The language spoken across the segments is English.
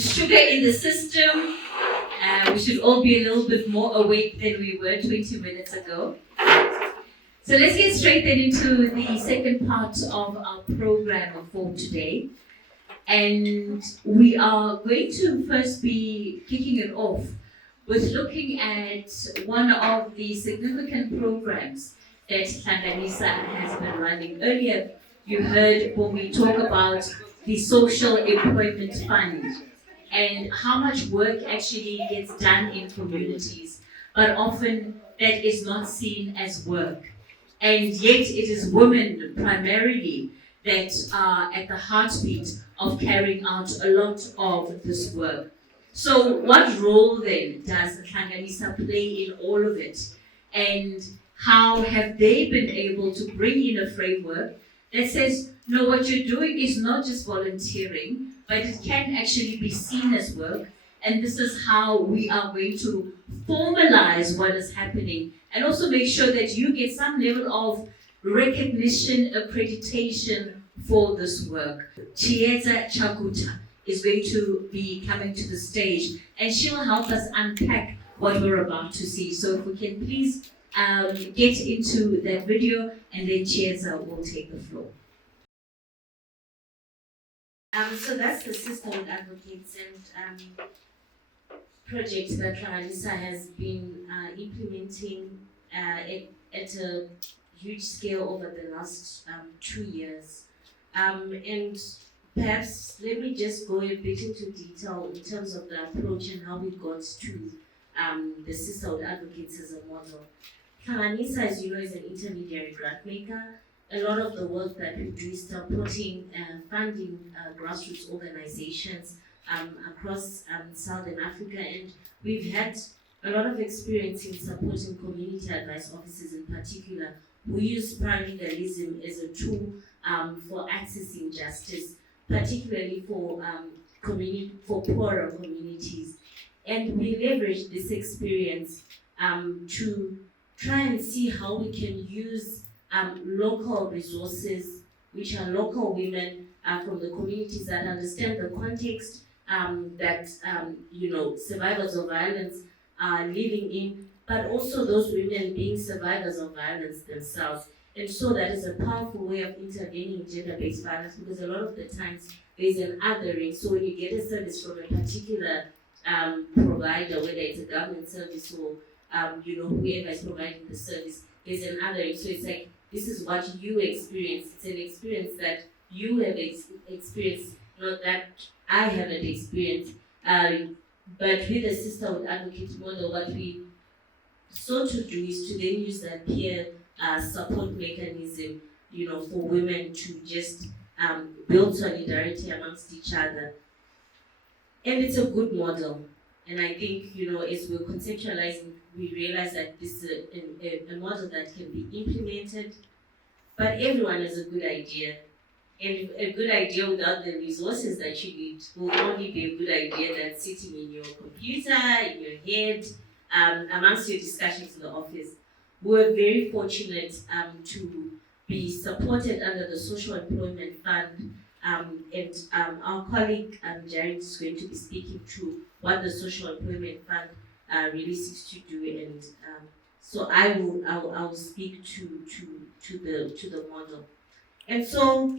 sugar in the system. We should all be a little bit more awake than we were 20 minutes ago. So let's get straight then into the second part of our program for today. And we are going to first be kicking it off with looking at one of the significant programs that Hlanganisa has been running. Earlier, you heard when we talk about the Social Employment Fund and how much work actually gets done in communities, but often that is not seen as work. And yet it is women primarily that are at the heartbeat of carrying out a lot of this work. So what role then does Hlanganisa play in all of it? And how have they been able to bring in a framework that says, no, what you're doing is not just volunteering, but it can actually be seen as work. And this is how we are going to formalize what is happening and also make sure that you get some level of recognition, accreditation for this work. Chiedza Chagutah is going to be coming to the stage and she'll help us unpack what we're about to see. So if we can please get into that video and then Chiedza will take the floor. So that's the Sisterhood Advocates and project that Hlanganisa has been implementing at a huge scale over the last 2 years. And perhaps let me just go a bit into detail in terms of the approach and how we got to the Sisterhood Advocates as a model. Hlanganisa, as you know, is an intermediary grant maker. A lot of the work that we do is supporting funding grassroots organizations across Southern Africa, and we've had a lot of experience in supporting community advice offices in particular who use paralegalism as a tool for accessing justice, particularly for poorer communities. And we leverage this experience to try and see how we can use local resources, which are local women from the communities that understand the context that survivors of violence are living in, but also those women being survivors of violence themselves. And so that is a powerful way of intervening in gender-based violence, because a lot of the times there's an othering. So when you get a service from a particular provider, whether it's a government service or whoever is providing the service, there's an othering. So it's like, this is what you experience. It's an experience that you have experienced, not that I haven't experienced. But with the Sisterhood Advocate model, what we sought to do is to then use that peer support mechanism, for women to just build solidarity amongst each other. And it's a good model. And I think, as we're conceptualizing, we realize that this is a model that can be implemented, but everyone has a good idea. And a good idea without the resources that you need will only be a good idea that's sitting in your computer, in your head, amongst your discussions in the office. We're very fortunate to be supported under the Social Employment Fund, and our colleague Jared is going to be speaking to what the Social Employment Fund really seeks to do, and so I will speak to the model. And so,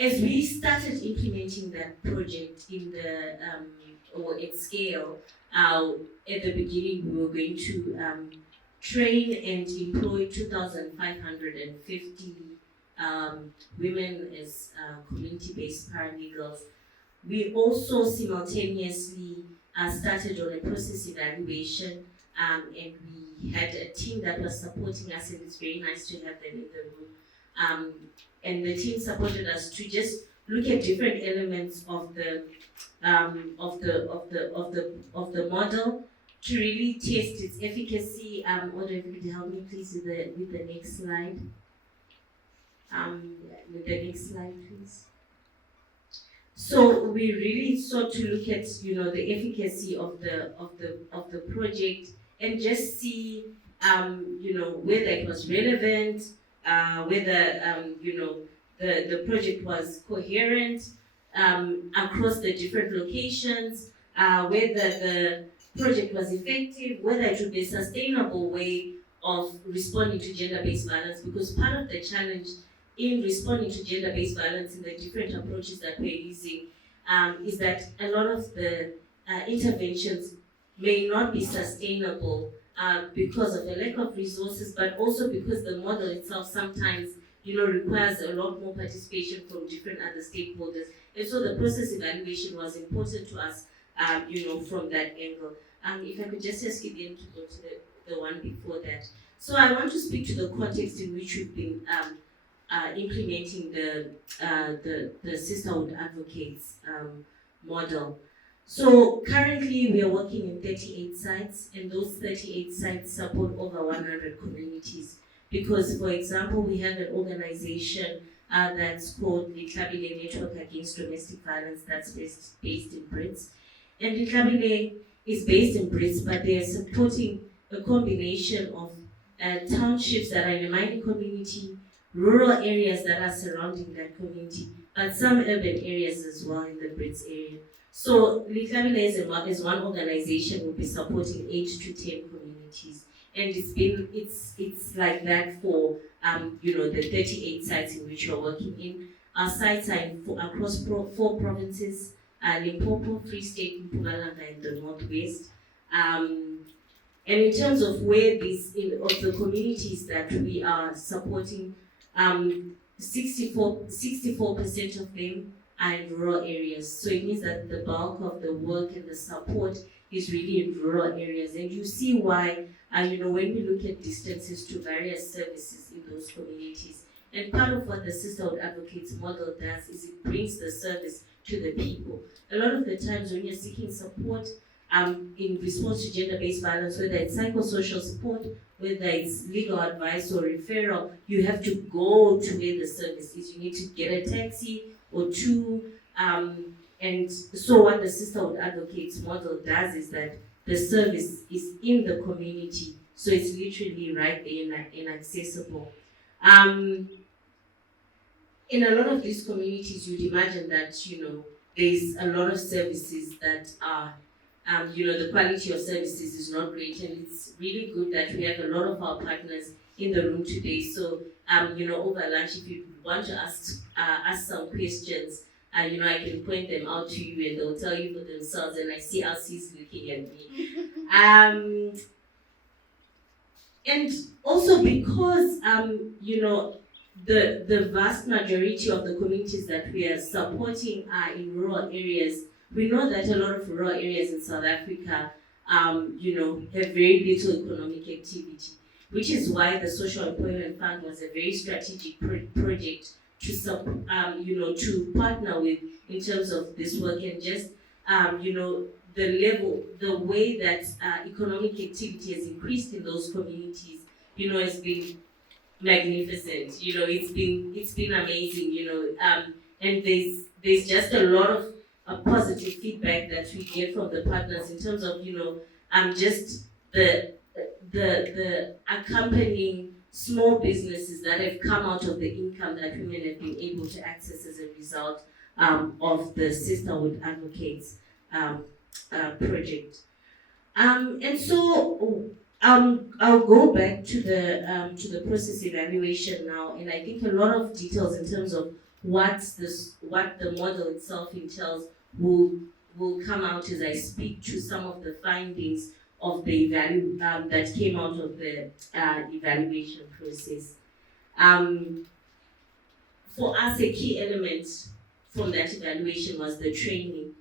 as we started implementing that project in the or at scale, at the beginning we were going to train and employ 2,550 women as community-based paralegals. We also simultaneously started on a process evaluation, and we had a team that was supporting us, and it's very nice to have them in the room. And the team supported us to just look at different elements of the model to really test its efficacy. Audrey, if you could help me please with the next slide. With the next slide, please. So we really sought to look at the efficacy of the project and just see whether it was relevant, whether the project was coherent, across the different locations, whether the project was effective, whether it would be a sustainable way of responding to gender-based violence, because part of the challenge in responding to gender-based violence in the different approaches that we're using is that a lot of the interventions may not be sustainable because of a lack of resources, but also because the model itself sometimes requires a lot more participation from different other stakeholders. And so the process evaluation was important to us, from that angle. If I could just ask you then to go to the one before that. So I want to speak to the context in which we've been implementing the sisterhood advocates model. So currently we are working in 38 sites, and those 38 sites support over 100 communities. Because, for example, we have an organization that's called the Tlabile Network Against Domestic Violence that's based in Brits. And the Tlabile is based in Brits, but they are supporting a combination of townships that are in a mining community, rural areas that are surrounding that community, but some urban areas as well in the Brits area. So Hlanganisa is one organization will be supporting 8 to 10 communities, and it's like that for the 38 sites in which we're working in. Our sites are across 4 provinces: Limpopo, Free State, Mpumalanga, and the Northwest. And in terms of where of the communities that we are supporting, 64% of them are in rural areas. So it means that the bulk of the work and the support is really in rural areas. And you see why, when we look at distances to various services in those communities. And part of what the Sisterhood Advocates model does is it brings the service to the people. A lot of the times when you're seeking support in response to gender-based violence, whether it's psychosocial support, whether it's legal advice or referral, you have to go to where the service is. You need to get a taxi or 2. And so what the Sisterhood Advocates model does is that the service is in the community. So it's literally right there and accessible. In a lot of these communities, you'd imagine that, there's a lot of services that are, the quality of services is not great. And it's really good that we have a lot of our partners in the room today. So, over lunch, if you want to ask some questions, I can point them out to you and they'll tell you for themselves. And I see Elsie's looking at me. And also because, the vast majority of the communities that we are supporting are in rural areas, we know that a lot of rural areas in South Africa, have very little economic activity, which is why the Social Employment Fund was a very strategic project to partner with in terms of this work, and just, the way that economic activity has increased in those communities, has been magnificent. It's been amazing. And there's just a lot of positive feedback that we get from the partners in terms of just the accompanying small businesses that have come out of the income that women have been able to access as a result of the Sisterhood Advocates project. And so I'll go back to the process evaluation now, and I think a lot of details in terms of what the model itself entails will come out as I speak to some of the findings of the that came out of the evaluation process. For us, a key element from that evaluation was the training,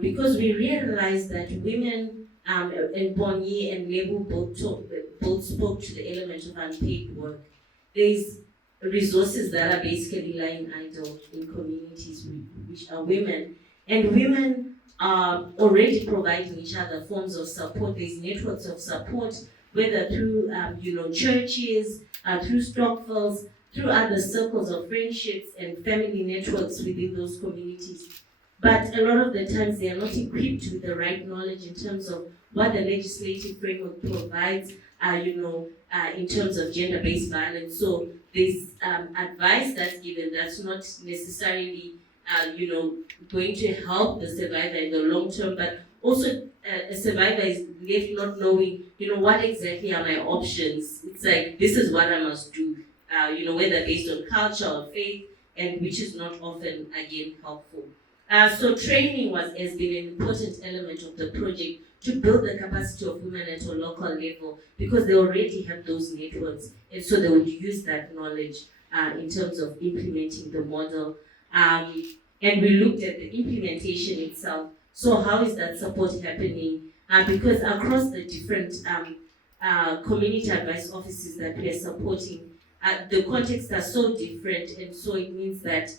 because we realized that women and Bongiwe and Lebu both spoke to the element of unpaid work. There's resources that are basically lying idle in communities which are women, and women are already providing each other forms of support. There's networks of support, whether through churches, through stockfields, through other circles of friendships and family networks within those communities. But a lot of the times they are not equipped with the right knowledge in terms of what the legislative framework provides, in terms of gender-based violence. So there's advice that's given that's not necessarily going to help the survivor in the long term, but also a survivor is left not knowing, what exactly are my options. It's like, this is what I must do, whether based on culture or faith, and which is not often, again, helpful. So training has been an important element of the project to build the capacity of women at a local level, because they already have those networks, and so they would use that knowledge in terms of implementing the model. And we looked at the implementation itself. So how is that support happening? Because across the different community advice offices that we are supporting, the contexts are so different, and so it means that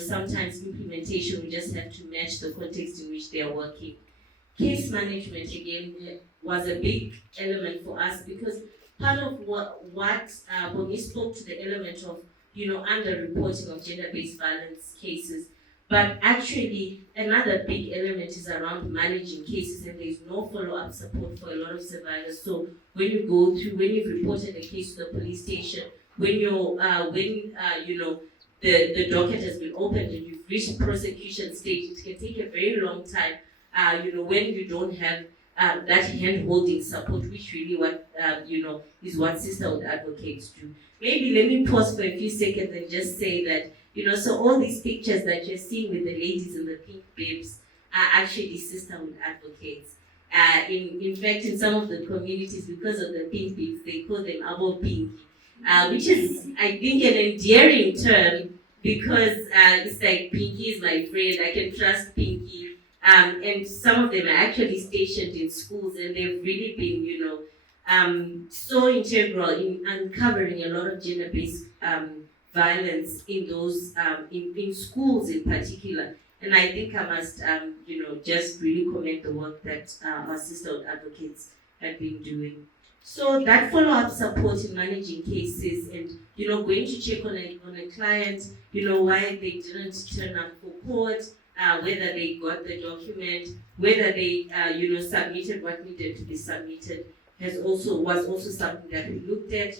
sometimes implementation, we just have to match the context in which they are working. Case management, again, was a big element for us, because part of when we spoke to the element of under-reporting of gender-based violence cases, but actually another big element is around managing cases, and there's no follow-up support for a lot of survivors. So when you've reported a case to the police station, when the docket has been opened and you've reached prosecution stage, it can take a very long time. When you don't have that hand-holding support, which really is what sisterhood advocates do. Maybe let me pause for a few seconds and just say that, so all these pictures that you're seeing with the ladies in the pink bibs are actually sisterhood advocates. In fact, in some of the communities, because of the pink bibs, they call them abo pinky, which is, I think, an endearing term, because it's like, Pinky is my friend, I can trust Pinky. And some of them are actually stationed in schools, and they've really been, so integral in uncovering a lot of gender-based violence in those, in schools in particular. And I think I must, just really commend the work that our sisterhood advocates have been doing. So that follow-up support in managing cases, and going to check on a client, why they didn't turn up for court, whether they got the document, whether they submitted what needed to be submitted, was also something that we looked at.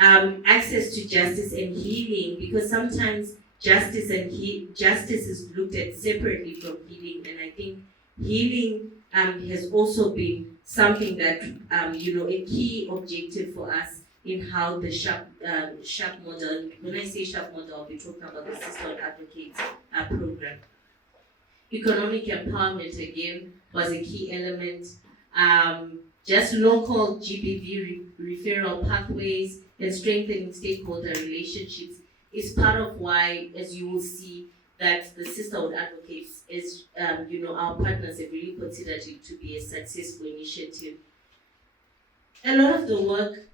Access to justice and healing, because sometimes justice is looked at separately from healing, and I think healing has also been something that a key objective for us in how the SHARP model. When I say SHARP model, I'll be talking about the Sisterhood Advocates program. Economic empowerment, again, was a key element. Just local GBV referral pathways and strengthening stakeholder relationships is part of why, as you will see, that the Sisterhood Advocates is, our partners have really considered it to be a successful initiative. A lot of the work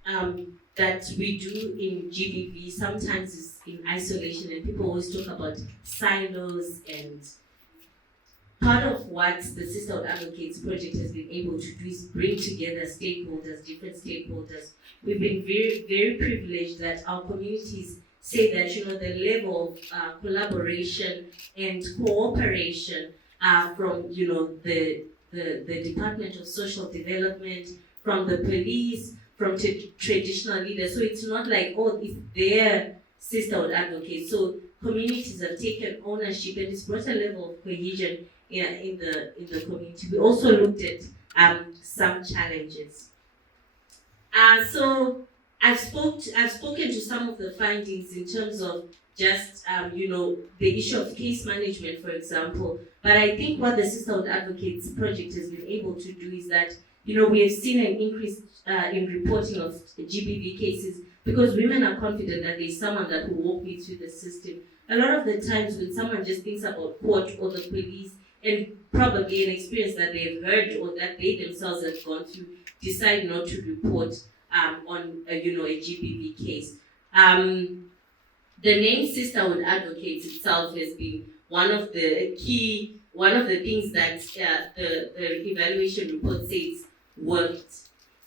that we do in GBV sometimes is in isolation, and people always talk about silos, and part of what the Sisterhood Advocates project has been able to do is bring together stakeholders, different stakeholders. We've been very, very privileged that our communities say that the level of collaboration and cooperation from the Department of Social Development, from the police, from traditional leaders. So it's not like, it's their sisterhood advocates. So communities have taken ownership, and it's brought a level of cohesion in the community. We also looked at some challenges. So I've spoken to some of the findings in terms of just the issue of case management, for example. But I think what the Sisterhood Advocates project has been able to do is that we have seen an increase in reporting of GBV cases, because women are confident that there's someone that will walk me through the system. A lot of the times when someone just thinks about court or the police, and probably an experience that they've heard or that they themselves have gone through, decide not to report on a GBV case. The name Sisterhood Advocates itself has been one of the things that the evaluation report says worked.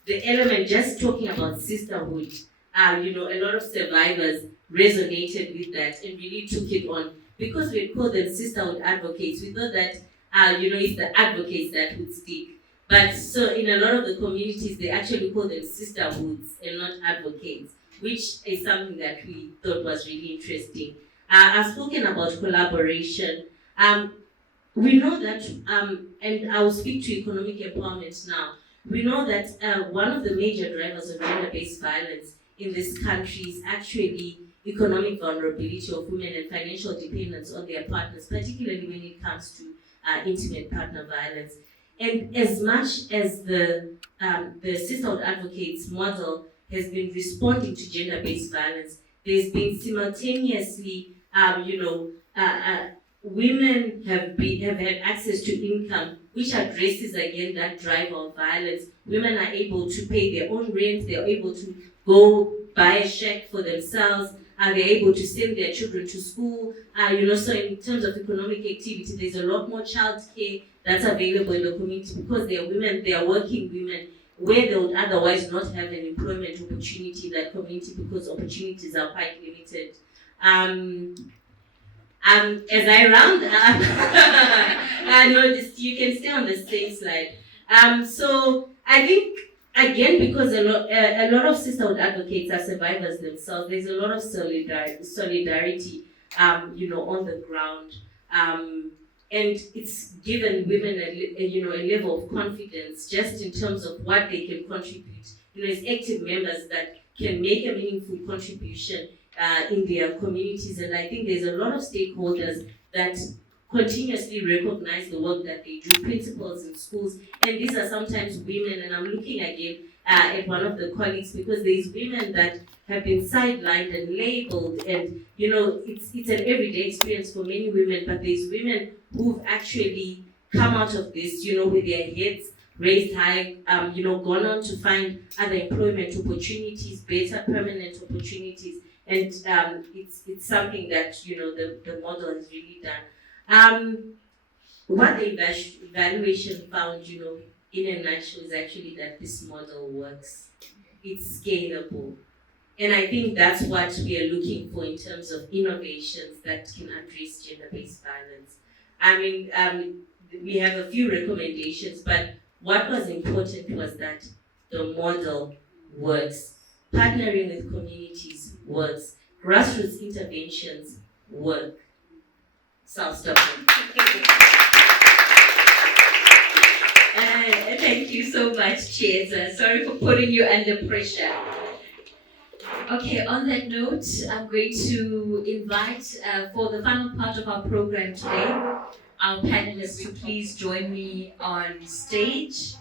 The element, just talking about sisterhood, a lot of survivors resonated with that and really took it on. Because we call them sisterhood advocates, we thought that it's the advocates that would stick. But so in a lot of the communities, they actually call them sisterhoods and not advocates, which is something that we thought was really interesting. I've spoken about collaboration. We know that, and I will speak to economic empowerment now. We know that one of the major drivers of gender-based violence in this country is actually economic vulnerability of women and financial dependence on their partners, particularly when it comes to intimate partner violence. And as much as the sisterhood advocates model has been responding to gender-based violence, there's been simultaneously, women have had access to income, which addresses again that driver of violence. Women are able to pay their own rent, they're able to go buy a shack for themselves, they're able to send their children to school. So in terms of economic activity, there's a lot more childcare that's available in the community because they are women, they are working women, where they would otherwise not have an employment opportunity in that community because opportunities are quite limited. As I round up, I noticed you can stay on the same slide. So I think, again, because a lot of sisterhood advocates are survivors themselves, there's a lot of solidarity, on the ground. And it's given women a level of confidence just in terms of what they can contribute. As active members that can make a meaningful contribution in their communities. And I think there's a lot of stakeholders that continuously recognize the work that they do, principals in schools, and these are sometimes women, and I'm looking again at one of the colleagues because there's women that have been sidelined and labeled, and it's an everyday experience for many women, but there's women who've actually come out of this, with their heads raised high, gone on to find other employment opportunities, better permanent opportunities, and it's something that the model has really done. What the evaluation found, in a nutshell, is actually that this model works. It's scalable. And I think that's what we are looking for in terms of innovations that can address gender-based violence. We have a few recommendations, but what was important was that the model works. Partnering with communities works. Grassroots interventions work. So I'll stop. Thank you so much, Chiedza. Sorry for putting you under pressure. Okay, on that note, I'm going to invite, for the final part of our program today, our panelists to please join me on stage.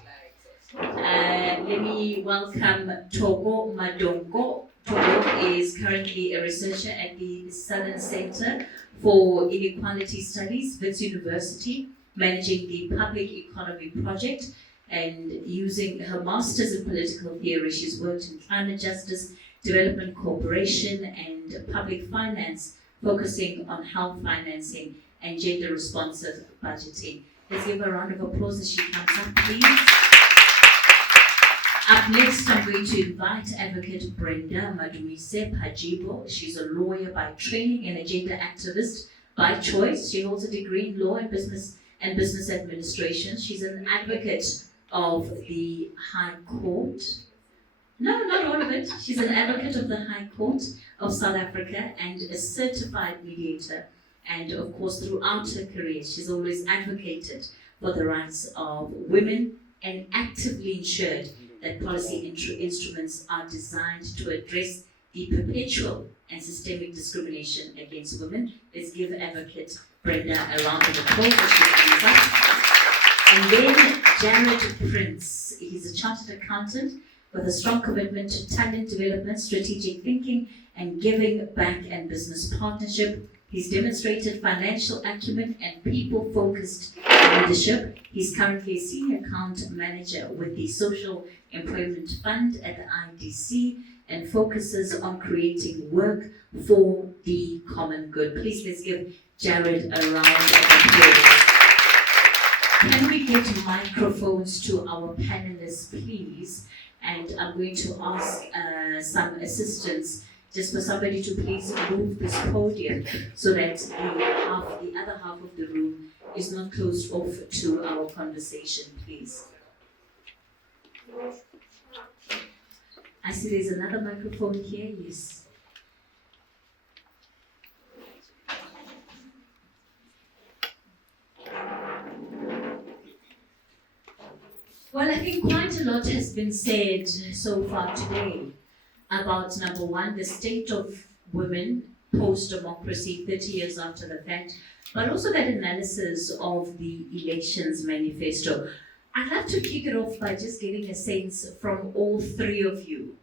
Let me welcome Togo Madongo. Togo is currently a researcher at the Southern Center for Inequality Studies, Wits University, managing the Public Economy Project, and using her master's in political theory, she's worked in climate justice, development cooperation, and public finance, focusing on health financing and gender responsive budgeting. Let's give her a round of applause as she comes up, please. Up next, I'm going to invite Advocate Brenda Madumise Pajibo. She's a lawyer by training and a gender activist by choice. She holds a degree in law and business administration. She's an advocate of the High Court. No, not all of it. She's an advocate of the High Court of South Africa and a certified mediator. And of course, throughout her career, she's always advocated for the rights of women and actively ensured that policy instruments are designed to address the perpetual and systemic discrimination against women. Let's give Advocate Brenda a round of applause as she comes up. And then Jared Prince. He's a chartered accountant with a strong commitment to talent development, strategic thinking, and giving back and business partnership. He's demonstrated financial acumen and people-focused leadership. He's currently a senior account manager with the Social Employment Fund at the IDC and focuses on creating work for the common good. Please, let's give Jared a round of applause. Can we get microphones to our panelists, please? And I'm going to ask some assistance just for somebody to please move this podium so that the other half of the room is not closed off to our conversation, please. I see there's another microphone here, yes. Well, I think quite a lot has been said so far today about number one, the state of women post-democracy 30 years after the fact, but also that analysis of the elections manifesto. I'd love to kick it off by just getting a sense from all three of you.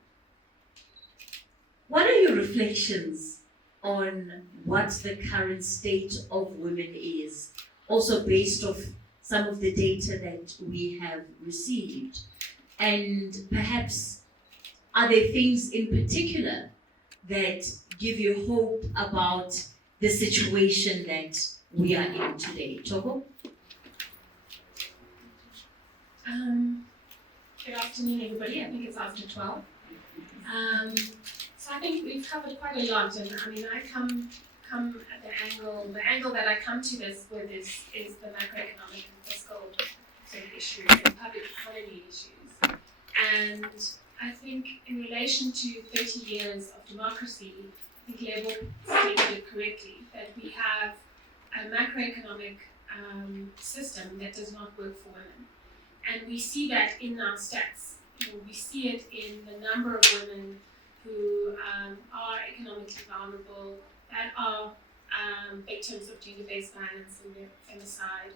What are your reflections on what the current state of women is, also based off some of the data that we have received? And perhaps, are there things in particular that give you hope about the situation that we are in today? Togo? Good afternoon, everybody. I think it's after 12. So I think we've covered quite a lot, and I mean, I come at the angle that I come to this with is the macroeconomic and fiscal sort of issues and public economy issues. And I think in relation to 30 years of democracy, I think Lebo stated it correctly, that we have a macroeconomic system that does not work for women. And we see that in our stats. We see it in the number of women who are economically vulnerable, that are victims of gender-based violence and femicide,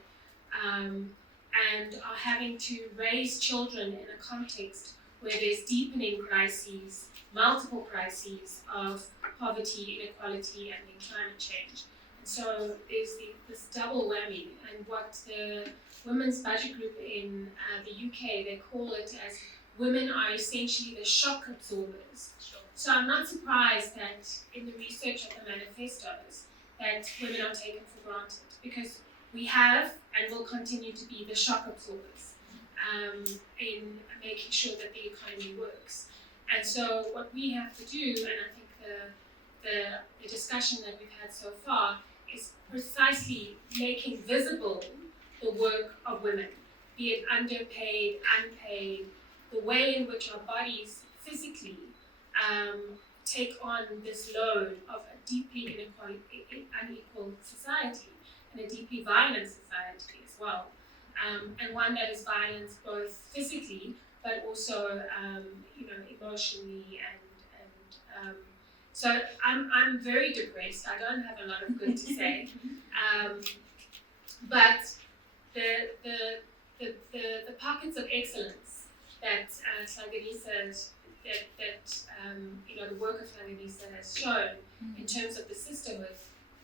and are having to raise children in a context where there's deepening crises, multiple crises of poverty, inequality, and then climate change. And so there's this double whammy, and what the Women's Budget Group in the UK, they call it as women are essentially the shock absorbers. So I'm not surprised that in the research of the manifestos that women are taken for granted, because we have and will continue to be the shock absorbers in making sure that the economy works. And so what we have to do, and I think the discussion that we've had so far, is precisely making visible the work of women, be it underpaid, unpaid, the way in which our bodies physically take on this load of a deeply unequal society and a deeply violent society as well, and one that is violent both physically but also emotionally and so I'm very depressed. I don't have a lot of good to say, but the pockets of excellence that Hlanganisa the work of Hlanganisa has shown in terms of the sisterhood,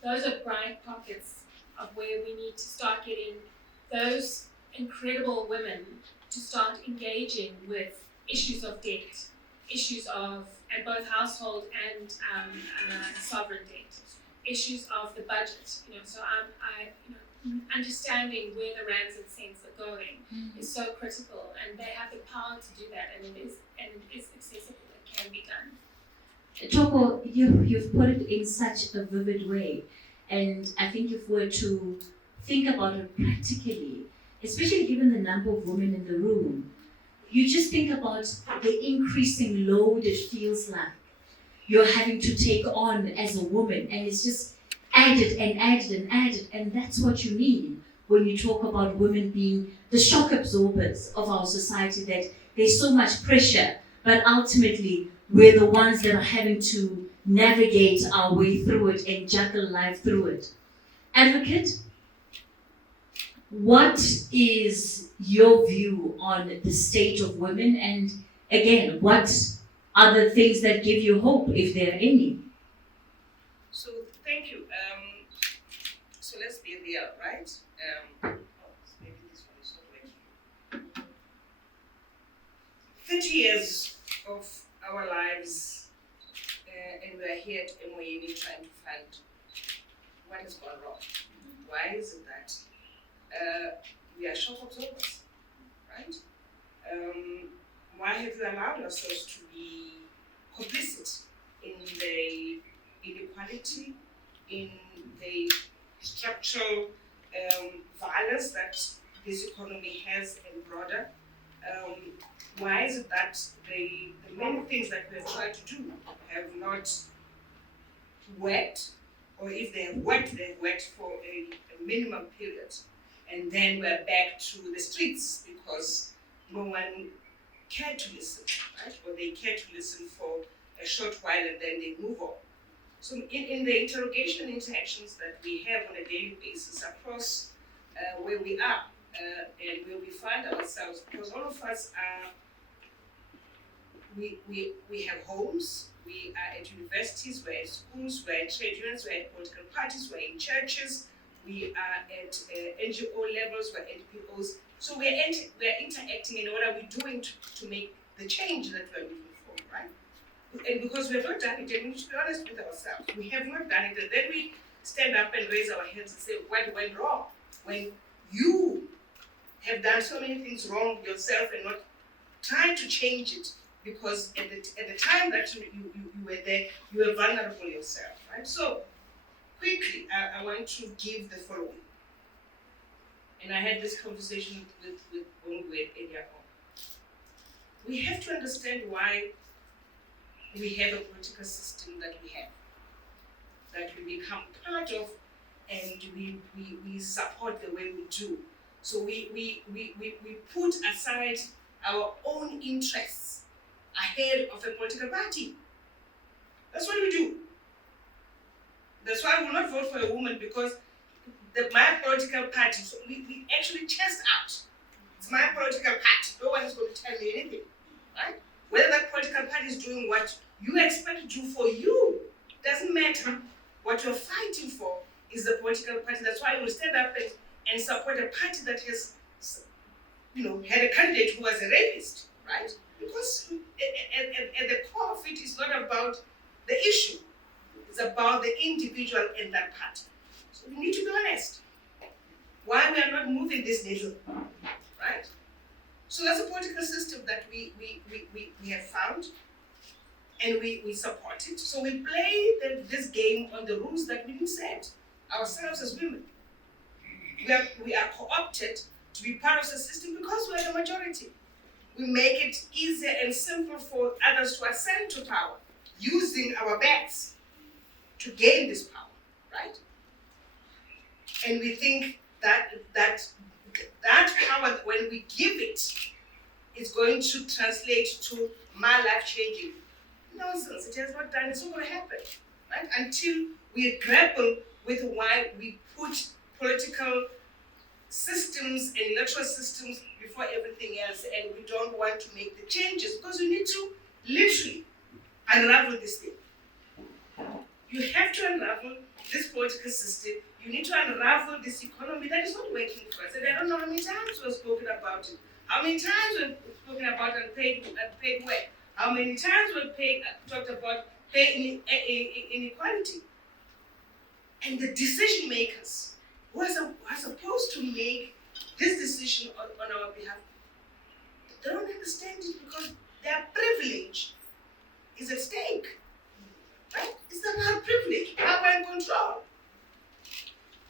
those are bright pockets of where we need to start getting those incredible women to start engaging with issues of debt, issues of and both household and sovereign debt, issues of the budget. So understanding where the rands and cents are going is so critical, and they have the power to do that, and it is accessible. It can be done. Toko, you've put it in such a vivid way, and I think if we were to think about it practically, especially given the number of women in the room, you just think about the increasing load it feels like you're having to take on as a woman, and it's just added and added and added, and that's what you mean when you talk about women being the shock absorbers of our society, that there's so much pressure, but ultimately we're the ones that are having to navigate our way through it and juggle life through it. Advocate, what is your view on the state of women, and again, what are the things that give you hope, if there are any? So thank you. So let's be real, right? Maybe this one is not working. 30 years of our lives, and we're here at Emoyeni trying to find what has gone wrong. Why is it that we are shock absorbers, right? Why have we allowed ourselves to be complicit in the inequality, in the structural violence that this economy has and broader? Why is it that the many things that we have tried to do have not worked, or if they have worked, they've worked for a minimum period, and then we're back to the streets because no one cared to listen, right? Or they cared to listen for a short while and then they move on. So in the interrogation interactions that we have on a daily basis across where we are and where we find ourselves, because all of us are, we have homes, we are at universities, we're at schools, we're at trade unions, we're at political parties, we're in churches, we are at NGO levels, we're at NPOs. So we're interacting, and what are we doing to make the change that we're looking for, right? And because we have not done it, and we need to be honest with ourselves, we have not done it, and then we stand up and raise our hands and say, what went wrong? When you have done so many things wrong yourself and not trying to change it, because at the time that you were there, you were vulnerable yourself, right? So, quickly, I want to give the following. And I had this conversation with Bongiwe earlier on. We have to understand why we have a political system that we have, that we become part of, and we support the way we do. So we put aside our own interests ahead of a political party. That's what we do. That's why we will not vote for a woman, because my political party, so we actually chest out. It's my political party. No one is going to tell me anything, right? Whether that political party is doing what you expect to do for you, doesn't matter. What you're fighting for is the political party. That's why we stand up and support a party that has, had a candidate who was a rapist, right? Because at the core of it is not about the issue. It's about the individual in that party. So we need to be honest. Why we are not moving this needle, right? So that's a political system that we have found, and we support it. So we play this game on the rules that we didn't set ourselves as women. We are co-opted to be part of the system because we are the majority. We make it easier and simple for others to ascend to power, using our backs to gain this power, right? And we think that power, when we give it, is going to translate to my life changing. Nonsense, it has not done, it's not going to happen, right? Until we grapple with why we put political systems and electoral systems before everything else, and we don't want to make the changes, because we need to literally unravel this thing. You have to unravel this political system. You need to unravel this economy that is not working for us. And I don't know how many times we've spoken about it. How many times we've spoken about unpaid work. How many times we've talked about pay inequality. And the decision makers who are supposed to make this decision on our behalf, they don't understand it, because their privilege is at stake. Right? It's not our privilege, power and control.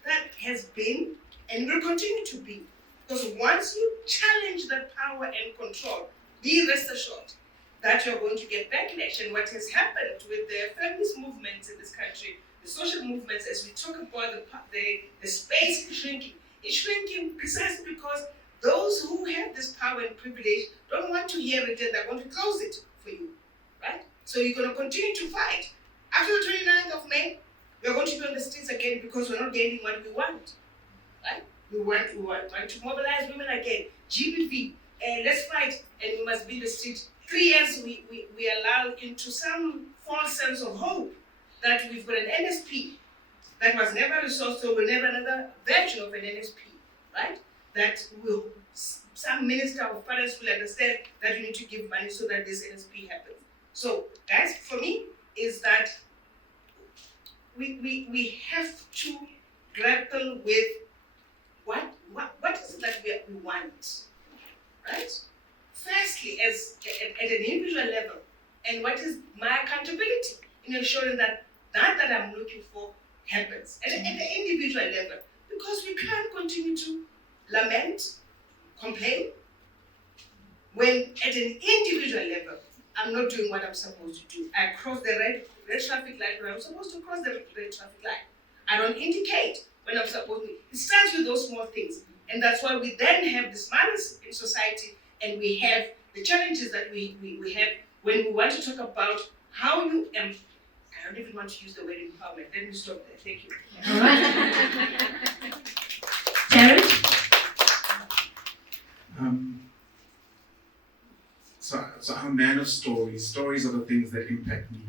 That has been and will continue to be. Because once you challenge that power and control, be rest assured that you're going to get backlash. And what has happened with the feminist movements in this country, the social movements, as we talk about the space shrinking, it's shrinking precisely because those who have this power and privilege don't want to hear it, and they're going to close it for you, right? So you're going to continue to fight. After the 29th of May, we're going to be on the streets again, because we're not getting what we want, right? We want to mobilize women again. GBV, let's fight, and we must be in the street. 3 years, we allow into some false sense of hope that we've got an NSP that was never resourced, so we'll never another version of an NSP, right? That some minister of finance will understand that you need to give money so that this NSP happens. So, guys, for me, is that we have to grapple with what is it that we want, right? Firstly, as at an individual level, and what is my accountability in ensuring that I'm looking for happens at the individual level, because we can't continue to lament, complain, when at an individual level, I'm not doing what I'm supposed to do. I cross the red traffic light when I'm supposed to cross the red traffic light. I don't indicate when I'm supposed to. It starts with those small things. And that's why we then have this malice in society and we have the challenges that we have when we want to talk about how you I don't even want to use the word empowerment. Let me stop there. Thank you. All right. Jared? So I'm a man of stories. Stories are the things that impact me.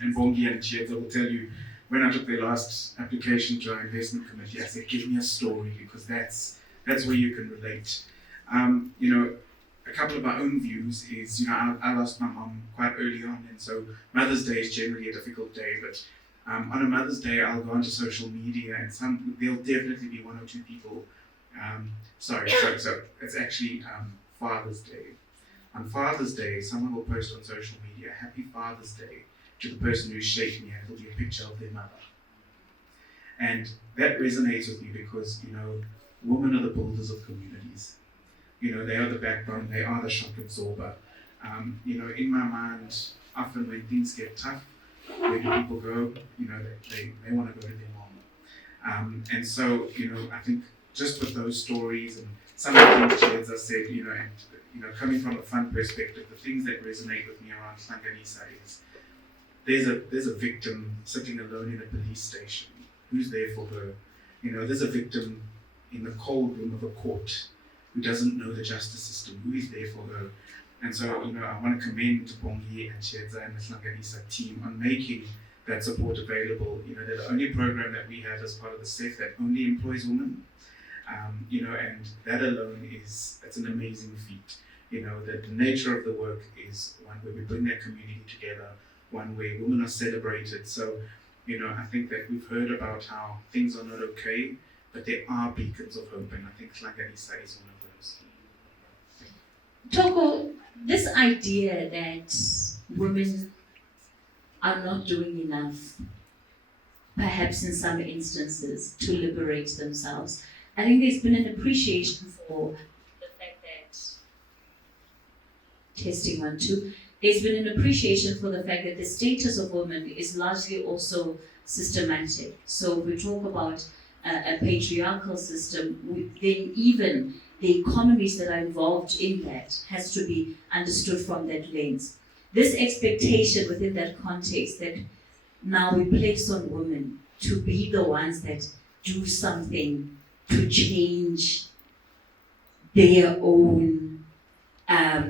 And Bongiwe and Chiedza will tell you, when I took their last application to our investment committee, I said, give me a story, because that's where you can relate. A couple of my own views is, I lost my mom quite early on, and so Mother's Day is generally a difficult day, but on a Mother's Day, I'll go onto social media, and there'll definitely be one or two people, so it's actually Father's Day. On Father's Day, someone will post on social media, Happy Father's Day to the person who shaped me, and it'll be a picture of their mother. And that resonates with me because, women are the builders of communities. They are the backbone, they are the shock absorber. In my mind, often when things get tough, where do people go? They want to go to their mom. And so, I think just with those stories and some of the things Chiedza said, and coming from a fun perspective, the things that resonate with me around Hlanganisa is there's a victim sitting alone in a police station. Who's there for her? There's a victim in the cold room of a court who doesn't know the justice system. Who is there for her? And so, I want to commend Bongiwe and Chiedza and the Hlanganisa team on making that support available. They're the only program that we have as part of the SEF that only employs women. And that alone it's an amazing feat. That the nature of the work is one where we bring that community together, one where women are celebrated. So, I think that we've heard about how things are not okay, but there are beacons of hope, and I think Hlanganisa is one of those. Toko, this idea that women are not doing enough, perhaps in some instances, to liberate themselves, I think there's been an appreciation for the fact that, testing 1, 2, there's been an appreciation for the fact that the status of women is largely also systematic. So if we talk about a patriarchal system, then even the economies that are involved in that has to be understood from that lens. This expectation within that context that now we place on women to be the ones that do something to change their own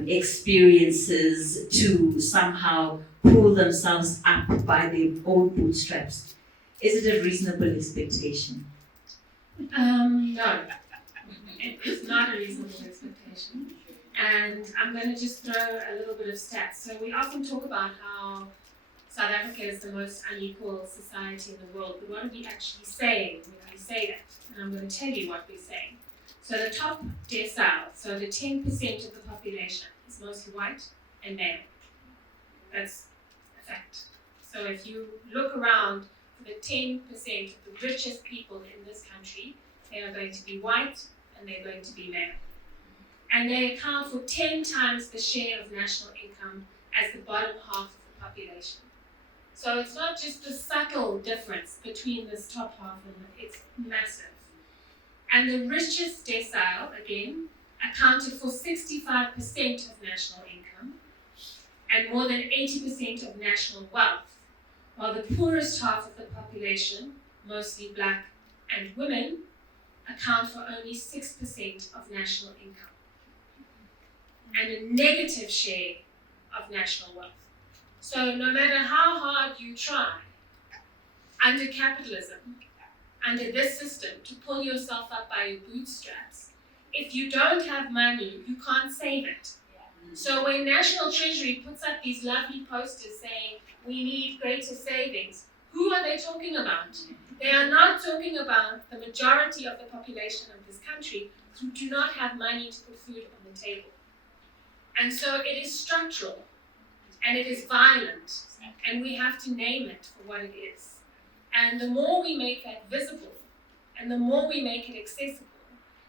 experiences, to somehow pull themselves up by their own bootstraps. Is it a reasonable expectation? No, it is not a reasonable expectation. And I'm going to just throw a little bit of stats. So we often talk about how South Africa is the most unequal society in the world, but what are we actually saying when we say that? And I'm going to tell you what we're saying. So the top decile, so the 10% of the population is mostly white and male. That's a fact. So if you look around, the 10% of the richest people in this country, they are going to be white and they're going to be male. And they account for 10 times the share of national income as the bottom half of the population. So it's not just a subtle difference between this top half and it's massive. And the richest decile, again, accounted for 65% of national income and more than 80% of national wealth, while the poorest half of the population, mostly black and women, account for only 6% of national income and a negative share of national wealth. So no matter how hard you try, under capitalism, under this system, to pull yourself up by your bootstraps, if you don't have money, you can't save it. So when National Treasury puts up these lovely posters saying, we need greater savings, who are they talking about? They are not talking about the majority of the population of this country who do not have money to put food on the table. And so it is structural, and it is violent, and we have to name it for what it is. And the more we make that visible, and the more we make it accessible,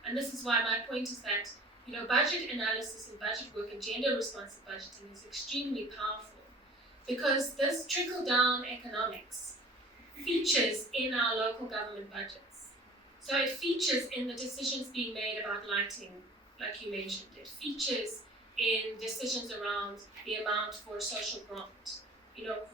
and this is why my point is that, budget analysis and budget work and gender-responsive budgeting is extremely powerful, because this trickle-down economics features in our local government budgets. So it features in the decisions being made about lighting like you mentioned. It features in decisions around the amount for a social grant.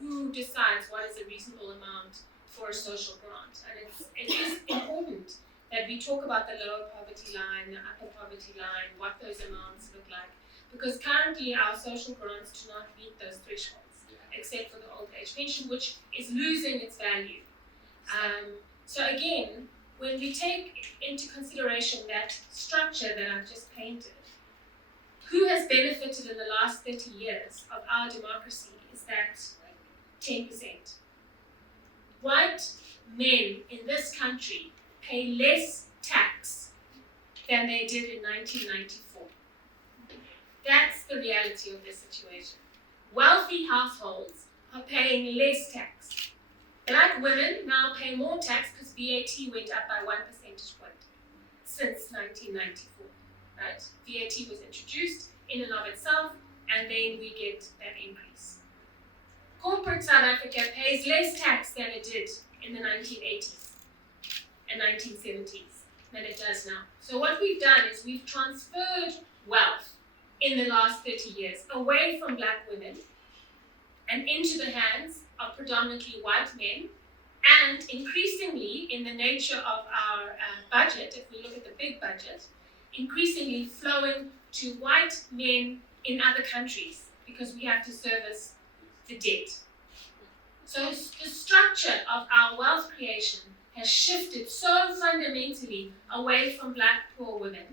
Who decides what is a reasonable amount for a social grant? And it is important that we talk about the lower poverty line, the upper poverty line, what those amounts look like. Because currently our social grants do not meet those thresholds, except for the old age pension, which is losing its value. So again, when we take into consideration that structure that I've just painted, who has benefited in the last 30 years of our democracy is that 10%. White men in this country pay less tax than they did in 1994. That's the reality of the situation. Wealthy households are paying less tax. Black women now pay more tax because VAT went up by 1 percentage point since 1994. Right? VAT was introduced in and of itself, and then we get that increase. Corporate South Africa pays less tax than it did in the 1980s and 1970s than it does now. So what we've done is we've transferred wealth in the last 30 years away from black women and into the hands of predominantly white men, and increasingly in the nature of our budget, if we look at the big budget, increasingly flowing to white men in other countries because we have to service the debt. So the structure of our wealth creation has shifted so fundamentally away from black poor women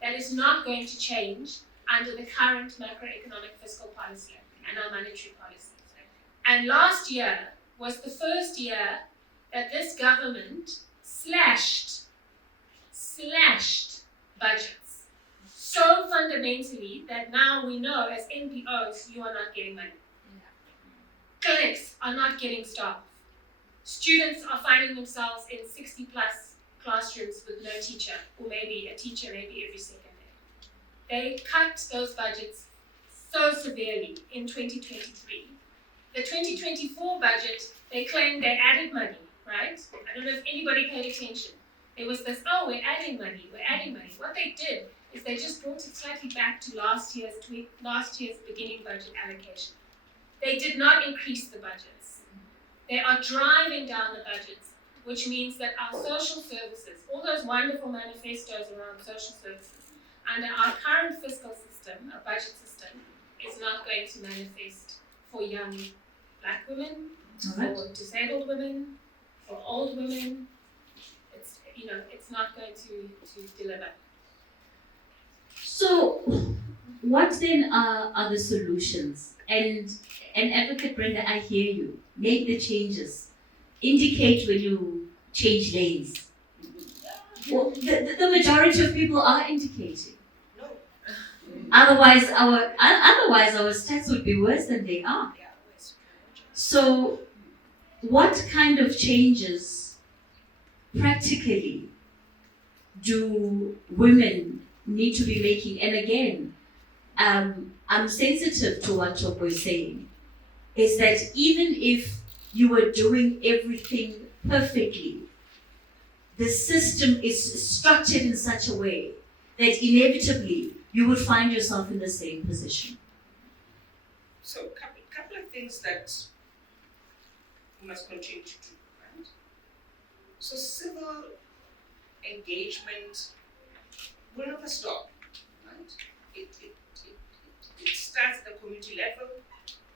that is not going to change under the current macroeconomic fiscal policy and our monetary policy. And last year was the first year that this government slashed budgets so fundamentally that now we know as NPOs you are not getting money. Clinics are not getting staff. Students are finding themselves in 60 plus classrooms with no teacher, or maybe a teacher maybe every second day. They cut those budgets so severely in 2023. The 2024 budget, they claimed they added money, right? I don't know if anybody paid attention. There was this, we're adding money. What they did is they just brought it slightly back to last year's beginning budget allocation. They did not increase the budgets. They are driving down the budgets, which means that our social services, all those wonderful manifestos around social services, under our current fiscal system, our budget system, is not going to manifest for young black women, for disabled women, for old women. It's not going to deliver. So, what then are the solutions? And Advocate Brenda, I hear you. Make the changes. Indicate when you change lanes. Well, the majority of people are indicating. No. Otherwise, our stats would be worse than they are. So, what kind of changes practically do women need to be making? And again, I'm sensitive to what Topo is saying, is that even if you were doing everything perfectly, the system is structured in such a way that inevitably you would find yourself in the same position. So, couple of things that we must continue to do, right? So, civil engagement will never stop, right? It starts at the community level,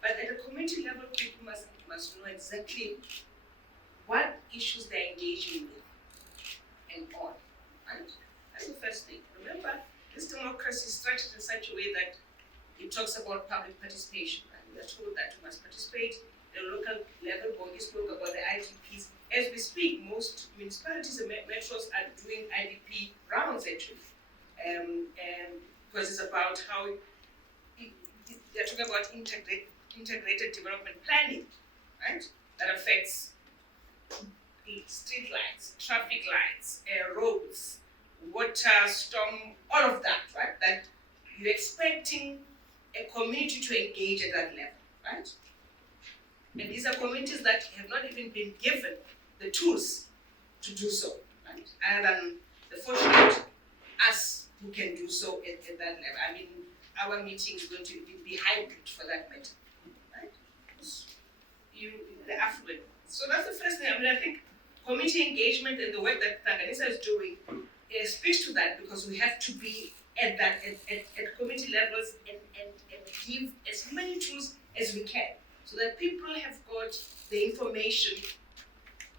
but at the community level, people must know exactly what issues they're engaging with and on, right? That's the first thing. Remember, this democracy is structured in such a way that it talks about public participation, right? We are told that we must participate at the local level. Bongi spoke about the IDPs. As we speak, most municipalities and metros are doing IDP rounds actually, because it's about how they're talking about integrated development planning, right? That affects street lights, traffic lights, roads, water, storm, all of that, right? That you're expecting a community to engage at that level, right? And these are communities that have not even been given the tools to do so, right? Other than the fortunate us who can do so at that level. I mean, our meeting is going to be hybrid for that matter, right? The affluent. So that's the first thing. I mean, I think community engagement and the work that Hlanganisa is doing speaks to that, because we have to be at community levels and give as many tools as we can, so that people have got the information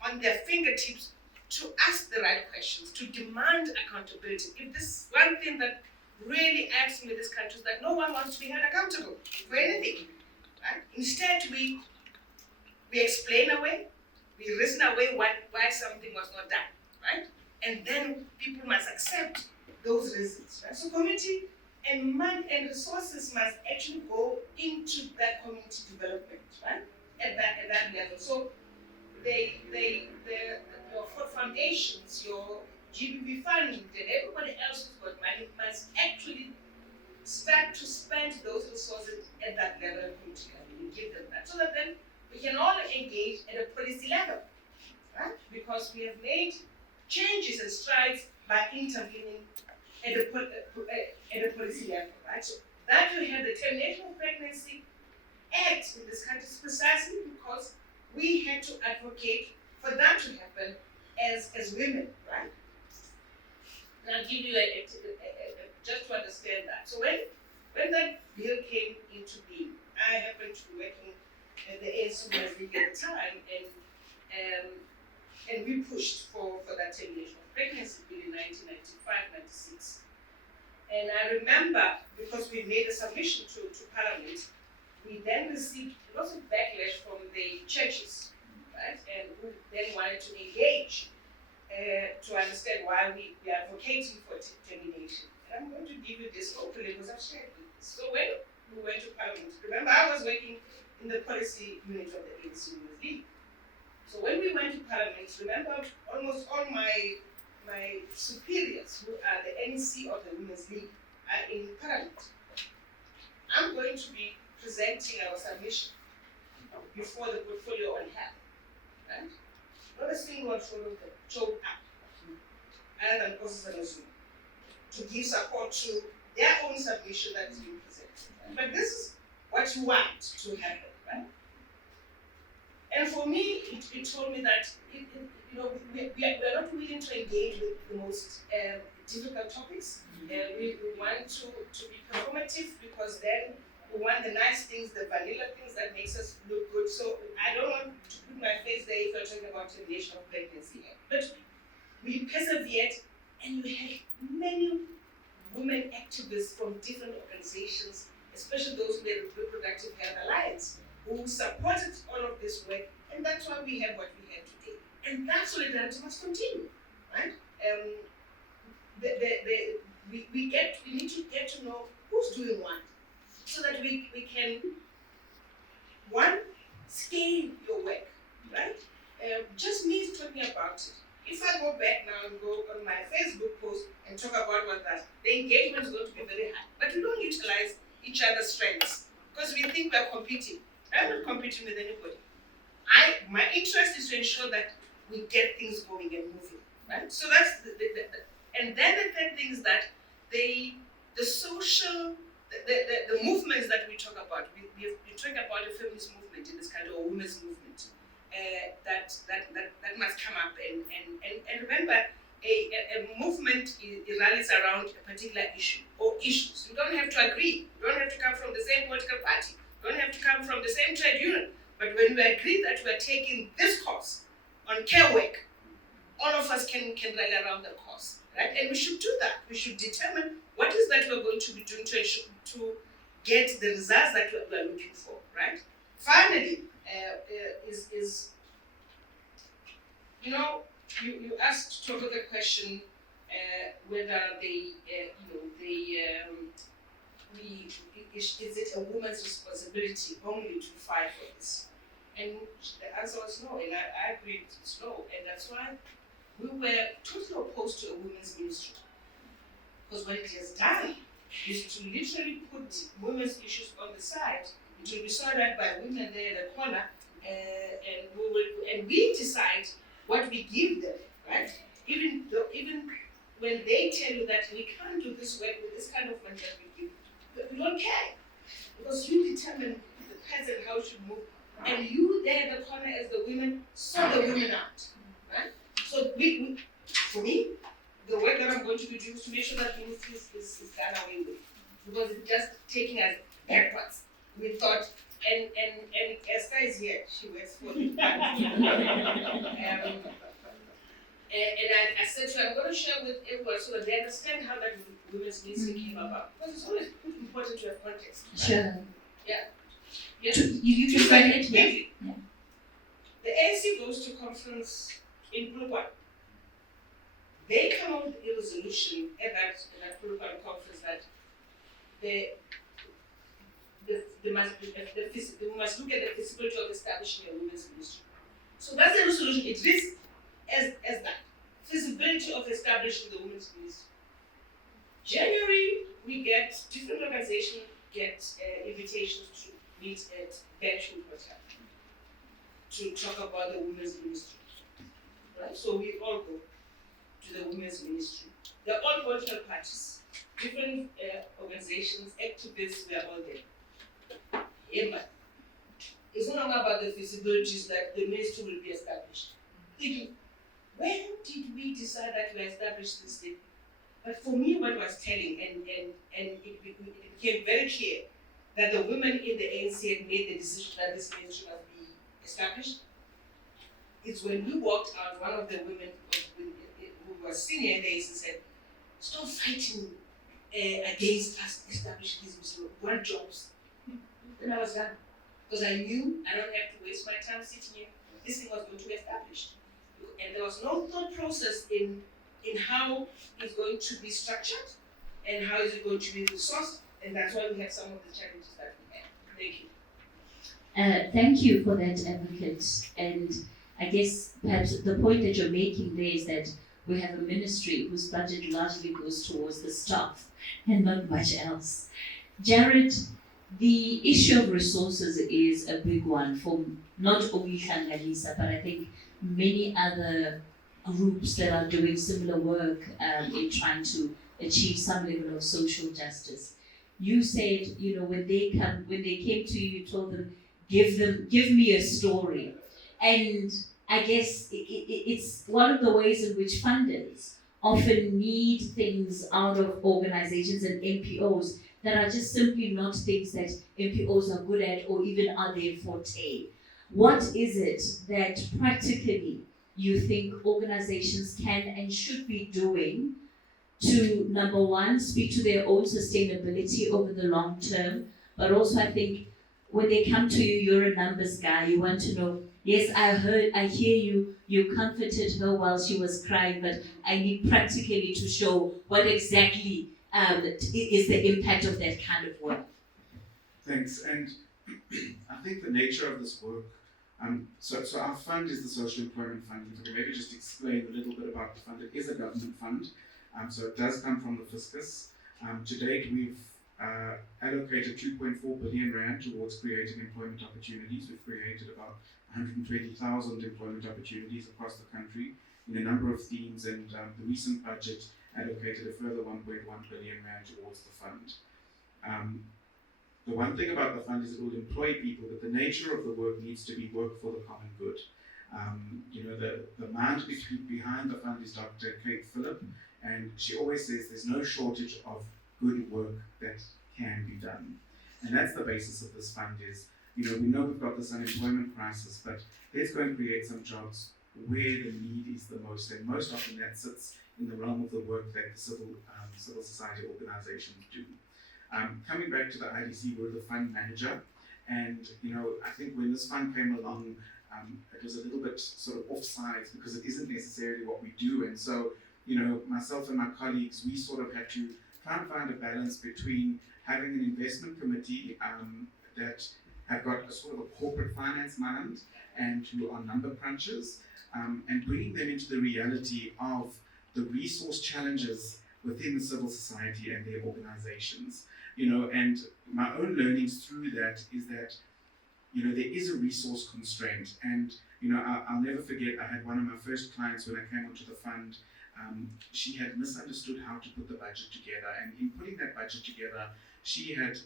on their fingertips to ask the right questions, to demand accountability. If this one thing that really irks me in this country is that no one wants to be held accountable for anything, right? Instead, we explain away, we reason away why something was not done, right? And then people must accept those reasons, right? So community and money and resources must actually go into that community development, right? At that level. So your foundations, your GBV funding, and everybody else who's got money must actually start to spend those resources at that level of community level and give them that, so that then we can all engage at a policy level, right? Because we have made changes and strides by intervening at a policy level, right? So that we have the Termination of Pregnancy Act in this country precisely because we had to advocate for that to happen as women, right? And I'll give you just to understand that. So when that bill came into being, I happened to be working at the ANC Women's League at the time, and we pushed for that termination of pregnancy bill in 1995-96. And I remember, because we made a submission to Parliament, we then received lots of backlash from the churches, right? And who then wanted to engage to understand why we are advocating for termination. And I'm going to give you this openly because I've shared with this. So when we went to Parliament, remember I was working in the policy unit of the ANC Women's League. So when we went to Parliament, remember almost all my superiors who are the NEC of the Women's League are in Parliament. I'm going to be presenting our submission before the portfolio on health, right? Not a single one showed up, other than Kosi Sanosu, to give support to their own submission that is being presented. Right? But this is what you want to happen, right? And for me, it told me that we are not willing to engage with the most difficult topics. We want to be performative because then we want the nice things, the vanilla things that makes us look good. So I don't want to put my face there if you're talking about termination of pregnancy. But we persevered, and we had many women activists from different organizations, especially those with the Reproductive Health Alliance, who supported all of this work, and that's why we have what we have today. And that solidarity must continue, right? We need to get to know who's doing what, so that we can, one, scale your work, right? Just me talking about it. If I go back now and go on my Facebook post and talk about what that, the engagement is going to be very high. But we don't utilize each other's strengths because we think we are competing. I'm not competing with anybody. My interest is to ensure that we get things going and moving, right? So that's and then the third thing is that the social, the movements that we talk about, we talk about a feminist movement in this country or women's movement, that must come up and remember a movement it rallies around a particular issue or issues. You don't have to agree. You don't have to come from the same political party. You don't have to come from the same trade union. But when we agree that we are taking this course on care work, all of us can rally around the cause, right? And we should do that. We should determine what is that we're going to be doing to get the results that we are looking for, right? Finally, you asked to the question whether is it a woman's responsibility only to fight for this? And the answer was no, and I agreed it's no, and that's why we were totally opposed to a women's ministry. Because what it has done is to literally put women's issues on the side. It will be sorted by women there in the corner, and we decide what we give them, right? Even when they tell you that we can't do this work with this kind of money that we give, we don't care. Because you determine the pattern how it should move. And you there in the corner as the women, sort the women out. Right? So we for me, the work that I'm going to be doing is to make sure that ministry is done away with. Because it's just taking us backwards. We thought, and Esther is here, she works for the and I said to her, I'm going to share with everyone so that they understand how that women's ministry came about. Because it's always important to have context. Sure. Yeah. You can find it here. Yeah. The ANC goes to conference in Bulwan. They come out with a resolution at that Bulwan conference that they must look at the feasibility of establishing a women's ministry. So that's the resolution. It reads as that. Feasibility of establishing the women's ministry. January, we get different organizations get invitations to meet at Parktown Hotel to talk about the women's ministry. Right? So we all go to the women's ministry. They're all political parties, different organizations, activists, we are all there. Yeah, but it's not about the feasibilities that the ministry will be established. Thinking, when did we decide that we established this thing? But for me, what was telling, and it became very clear that the women in the ANC had made the decision that this ministry must be established. It's when we walked out, one of the women who was senior in the ANC said, stop fighting against us establishing this ministry. We want jobs. Then I was done. Because I knew I don't have to waste my time sitting here. This thing was going to be established. And there was no thought process in how it's going to be structured and how is it going to be resourced. And that's why we have some of the challenges that we have. Thank you. Thank you for that, Advocate. And I guess perhaps the point that you're making there is that we have a ministry whose budget largely goes towards the staff and not much else. Jared, the issue of resources is a big one for not only Hlanganisa, but I think many other groups that are doing similar work in trying to achieve some level of social justice. You said, when they came to you, you told them, give me a story. And I guess it's one of the ways in which funders often need things out of organizations and NPOs that are just simply not things that NPOs are good at or even are their forte. What is it that practically you think organizations can and should be doing to, number one, speak to their own sustainability over the long term, but also I think when they come to you, you're a numbers guy, you want to know, yes, I hear you comforted her while she was crying, but I need practically to show what exactly is the impact of that kind of work. Thanks. And I think the nature of this work, so our fund is the Social Employment Fund. So maybe just explain a little bit about the fund. It is a government fund, so it does come from the fiscus. To date, we've allocated 2.4 billion rand towards creating employment opportunities. We've created about 120,000 employment opportunities across the country in a number of themes, and the recent budget allocated a further 1.1 billion rand towards the fund. The one thing about the fund is it will employ people, but the nature of the work needs to be work for the common good. The mind behind the fund is Dr. Kate Phillip, and she always says there's no shortage of good work that can be done. And that's the basis of this fund is, we know we've got this unemployment crisis, but let's go and create some jobs where the need is the most, and most often that sits in the realm of the work that the civil society organizations do. Coming back to the IDC, we're the fund manager, and I think when this fund came along, it was a little bit sort of offsides because it isn't necessarily what we do, and so myself and my colleagues, we sort of had to try and find a balance between having an investment committee that have got a sort of a corporate finance mind and who are number crunchers, and bringing them into the reality of the resource challenges within the civil society and their organizations. And my own learnings through that is that, there is a resource constraint. And, I'll never forget, I had one of my first clients when I came onto the fund. she had misunderstood how to put the budget together, and in putting that budget together, she had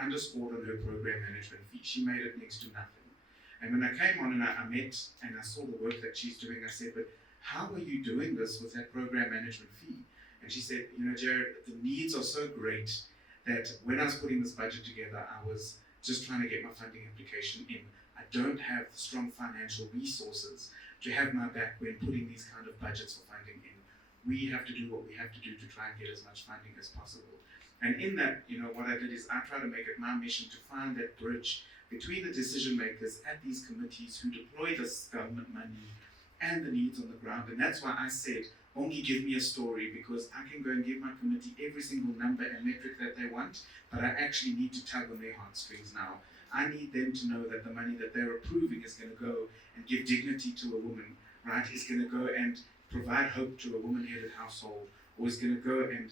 underscored on her program management fee. She made it next to nothing. And when I came on and I met and I saw the work that she's doing, I said, but how are you doing this with that program management fee? And she said, Jared, the needs are so great that when I was putting this budget together, I was just trying to get my funding application in. I don't have the strong financial resources to have my back when putting these kind of budgets for funding in. We have to do what we have to do to try and get as much funding as possible. And in that, what I did is I try to make it my mission to find that bridge between the decision makers at these committees who deploy this government money and the needs on the ground. And that's why I said, only give me a story, because I can go and give my committee every single number and metric that they want, but I actually need to tug on their heartstrings now. I need them to know that the money that they're approving is going to go and give dignity to a woman, right? Is going to go and provide hope to a woman-headed household, or is going to go and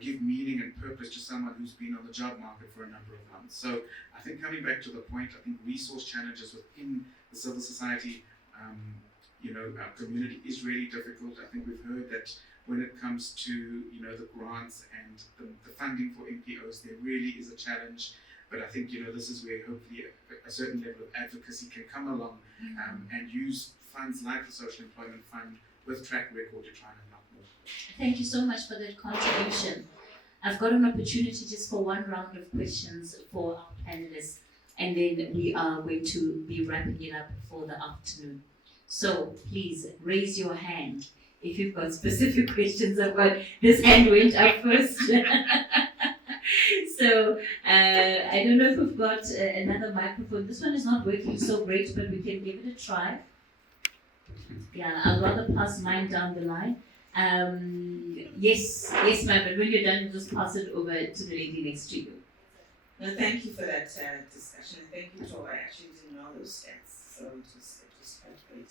give meaning and purpose to someone who's been on the job market for a number of months. So I think coming back to the point, I think resource challenges within the civil society, our community is really difficult. I think we've heard that when it comes to, the grants and the funding for NPOs, there really is a challenge. But I think, this is where hopefully a certain level of advocacy can come along and use funds like the Social Employment Fund with track record to try and unlock more. Thank you so much for that contribution. I've got an opportunity just for one round of questions for our panelists, and then we are going to be wrapping it up for the afternoon. So please raise your hand if you've got specific questions about this. Hand went up first. So I don't know if we've got another microphone. This one is not working so great, but we can give it a try. Yeah, I'd rather pass mine down the line. Yes, ma'am. But when you're done, just pass it over to the lady next to you. No, thank you for that discussion. Thank you, Tor. I actually didn't know those stats, so it was quite great.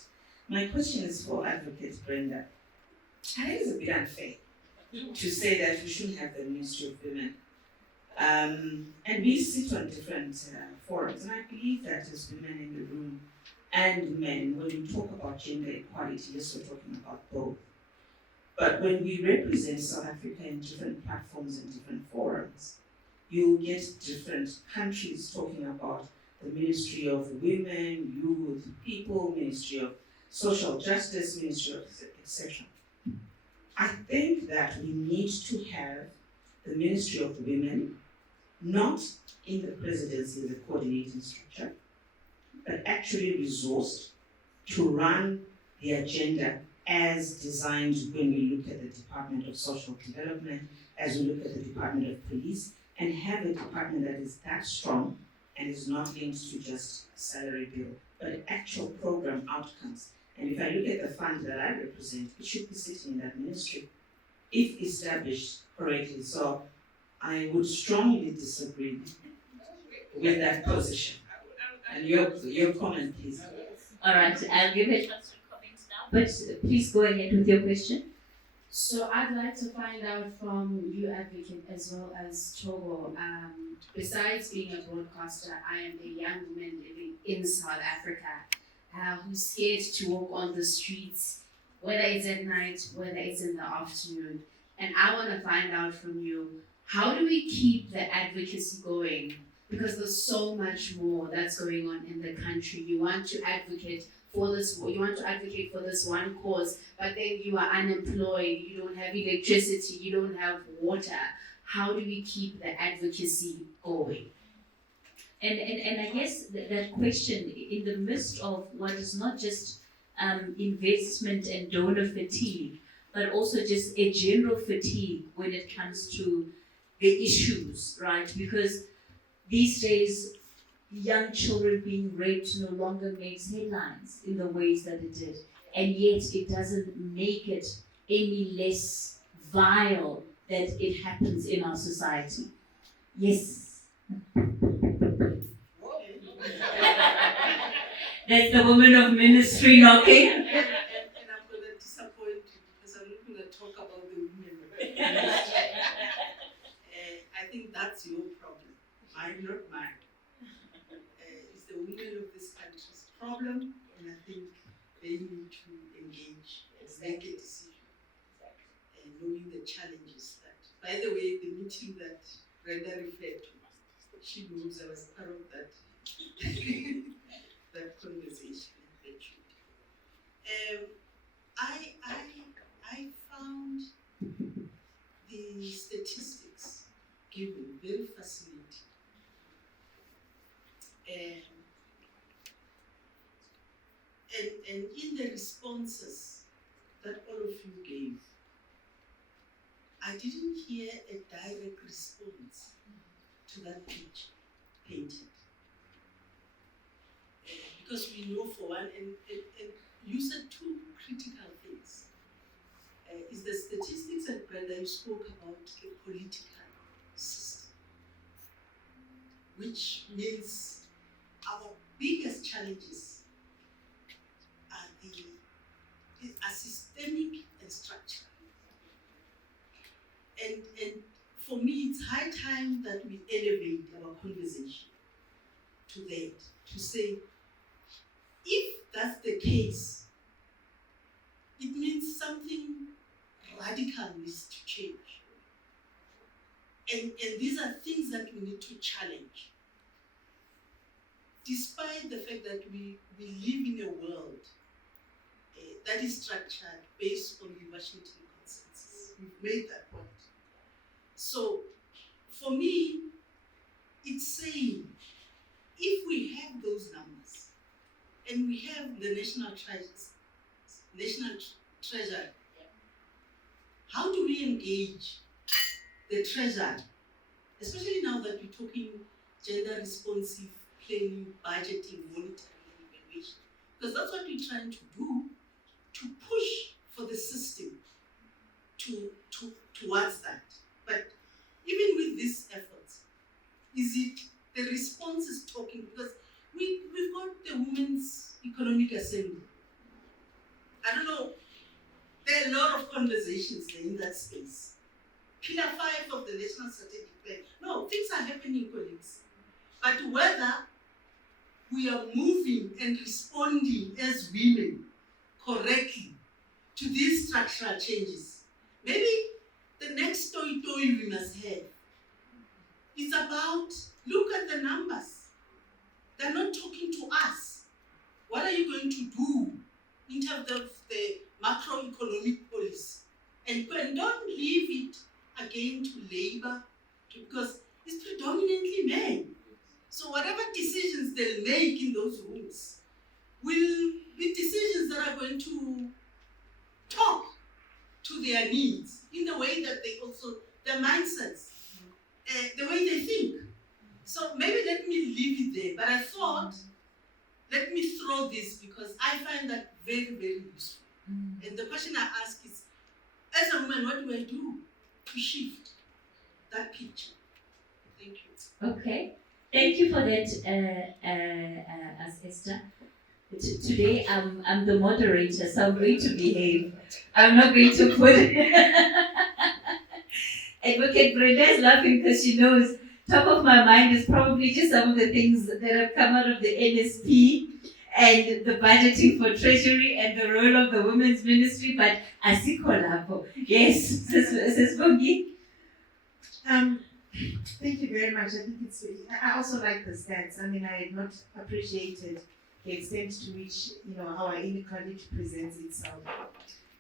My question is for Advocate Brenda. I think it's a bit unfair to say that we shouldn't have the Ministry of Women. And we sit on different forums, and I believe that as women in the room and men, when we talk about gender equality, yes, we're talking about both. But when we represent South Africa in different platforms and different forums, you'll get different countries talking about the Ministry of Women, Youth, People, Ministry of Social Justice, Ministry of etc. I think that we need to have the Ministry of Women not in the presidency, the coordinating structure, but actually resourced to run the agenda as designed when we look at the Department of Social Development, as we look at the Department of Police, and have a department that is that strong and is not linked to just a salary bill, but actual program outcomes. And if I look at the fund that I represent, it should be sitting in that ministry if established correctly. So I would strongly disagree with that position. And your comment, please. All right, I'll give it chance to comment now, but please go ahead with your question. So I'd like to find out from you, Advocate, as well as Togo. Besides being a broadcaster, I am a young woman living in South Africa who's scared to walk on the streets, whether it's at night, whether it's in the afternoon. And I want to find out from you, how do we keep the advocacy going? Because there's so much more that's going on in the country. You want to advocate for this one cause, but then you are unemployed, you don't have electricity, you don't have water. How do we keep the advocacy going? And I guess that question, in the midst of what is not just investment and donor fatigue, but also just a general fatigue when it comes to the issues, right? Because these days, young children being raped no longer makes headlines in the ways that it did. And yet it doesn't make it any less vile that it happens in our society. Yes. That's the woman of ministry knocking. And I'm going to disappoint you because I'm not going to talk about the women. I think that's your problem. I'm not mine. It's the women of this country's problem, and I think they need to engage and make a decision. knowing the challenges that, by the way, the meeting that Brenda referred to, she knows I was part of that, that conversation. I found the statistics given very fascinating. And in the responses that all of you gave, I didn't hear a direct response to that picture painted. Because we know for one, and you said two critical things. Is the statistics, and Brenda, you spoke about the political system, which means our biggest challenges are systemic and structural. And for me, it's high time that we elevate our conversation to that, to say, if that's the case, it means something radical needs to change. And these are things that we need to challenge. Despite the fact that we live in a world that is structured based on the Washington consensus. We've made that point. So, for me, it's saying, if we have those numbers, and we have the national treasury, how do we engage the treasury, especially now that we're talking gender responsive planning, budgeting, monitoring, and evaluation? Because that's what we're trying to do, to push for the system towards that. But even with these efforts, is it the response is talking? Because we've got the Women's Economic Assembly. I don't know, there are a lot of conversations there in that space. Pillar 5 of the National Strategic Plan. No, things are happening, colleagues. But whether we are moving and responding as women correctly to these structural changes, maybe the next story we must have is about, look at the numbers. They're not talking to us. What are you going to do in terms of the macroeconomic policy? And don't leave it again to labor, because it's predominantly men. So whatever decisions they'll make in those rooms will be decisions that are going to talk to their needs in the way that they also, their mindsets, the way they think. So maybe let me leave it there, but I thought, let me throw this because I find that very, very useful. And the question I ask is, as a woman, what do I do to shift that picture? Thank you. Okay. Thank you for that, Esther. Today I'm the moderator, so I'm going to behave. I'm not going to put. Advocate Brenda is laughing because she knows top of my mind is probably just some of the things that have come out of the NSP and the budgeting for treasury and the role of the women's ministry. But asiko lapho. Yes, Sis Bongi. Thank you very much. I think it's. I also like the stats. I mean, I had not appreciated the extent to which our inequality presents itself.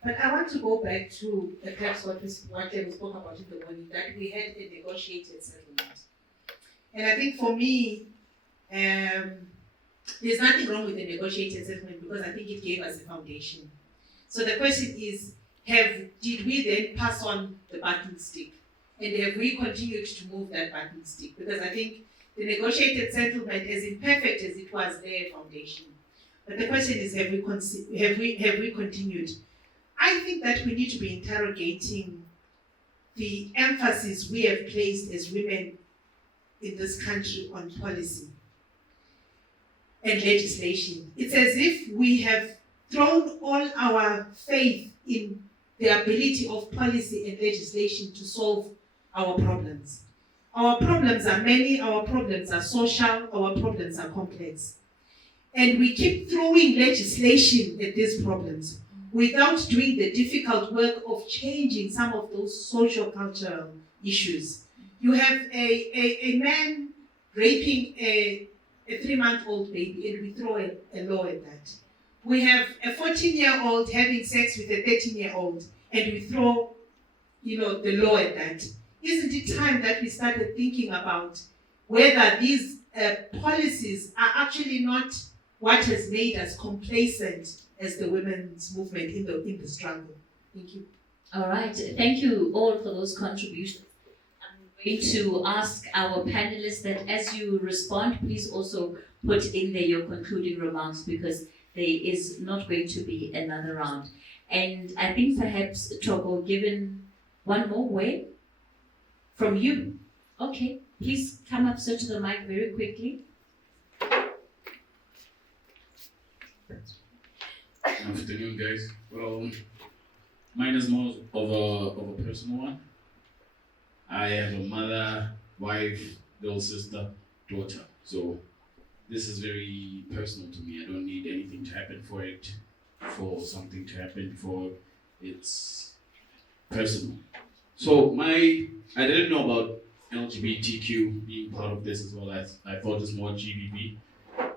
But I want to go back to perhaps what we spoke about in the morning, that we had a negotiated settlement. And I think for me, there's nothing wrong with the negotiated settlement because I think it gave us a foundation. So the question is, did we then pass on the button stick? And have we continued to move that button stick? Because I think the negotiated settlement, as imperfect as it was, their foundation. But the question is, have we continued? I think that we need to be interrogating the emphasis we have placed as women in this country on policy and legislation. It's as if we have thrown all our faith in the ability of policy and legislation to solve our problems. Our problems are many, our problems are social, our problems are complex. And we keep throwing legislation at these problems without doing the difficult work of changing some of those social cultural issues. You have a man raping a 3-month-old baby, and we throw a law at that. We have a 14-year-old having sex with a 13-year-old, and we throw, the law at that. Isn't it time that we started thinking about whether these policies are actually not what has made us complacent as the women's movement in the struggle? Thank you. All right, thank you all for those contributions. I'm going to ask our panelists that as you respond, please also put in there your concluding remarks, because there is not going to be another round. And I think perhaps, Togo, given one more way from you. Okay, please come up to the mic very quickly. Afternoon, guys. Well, mine is more of a personal one. I have a mother, wife, little sister, daughter. So this is very personal to me. I don't need anything to happen for something to happen before it's personal. So I didn't know about LGBTQ being part of this as well. As I thought it's more GBV.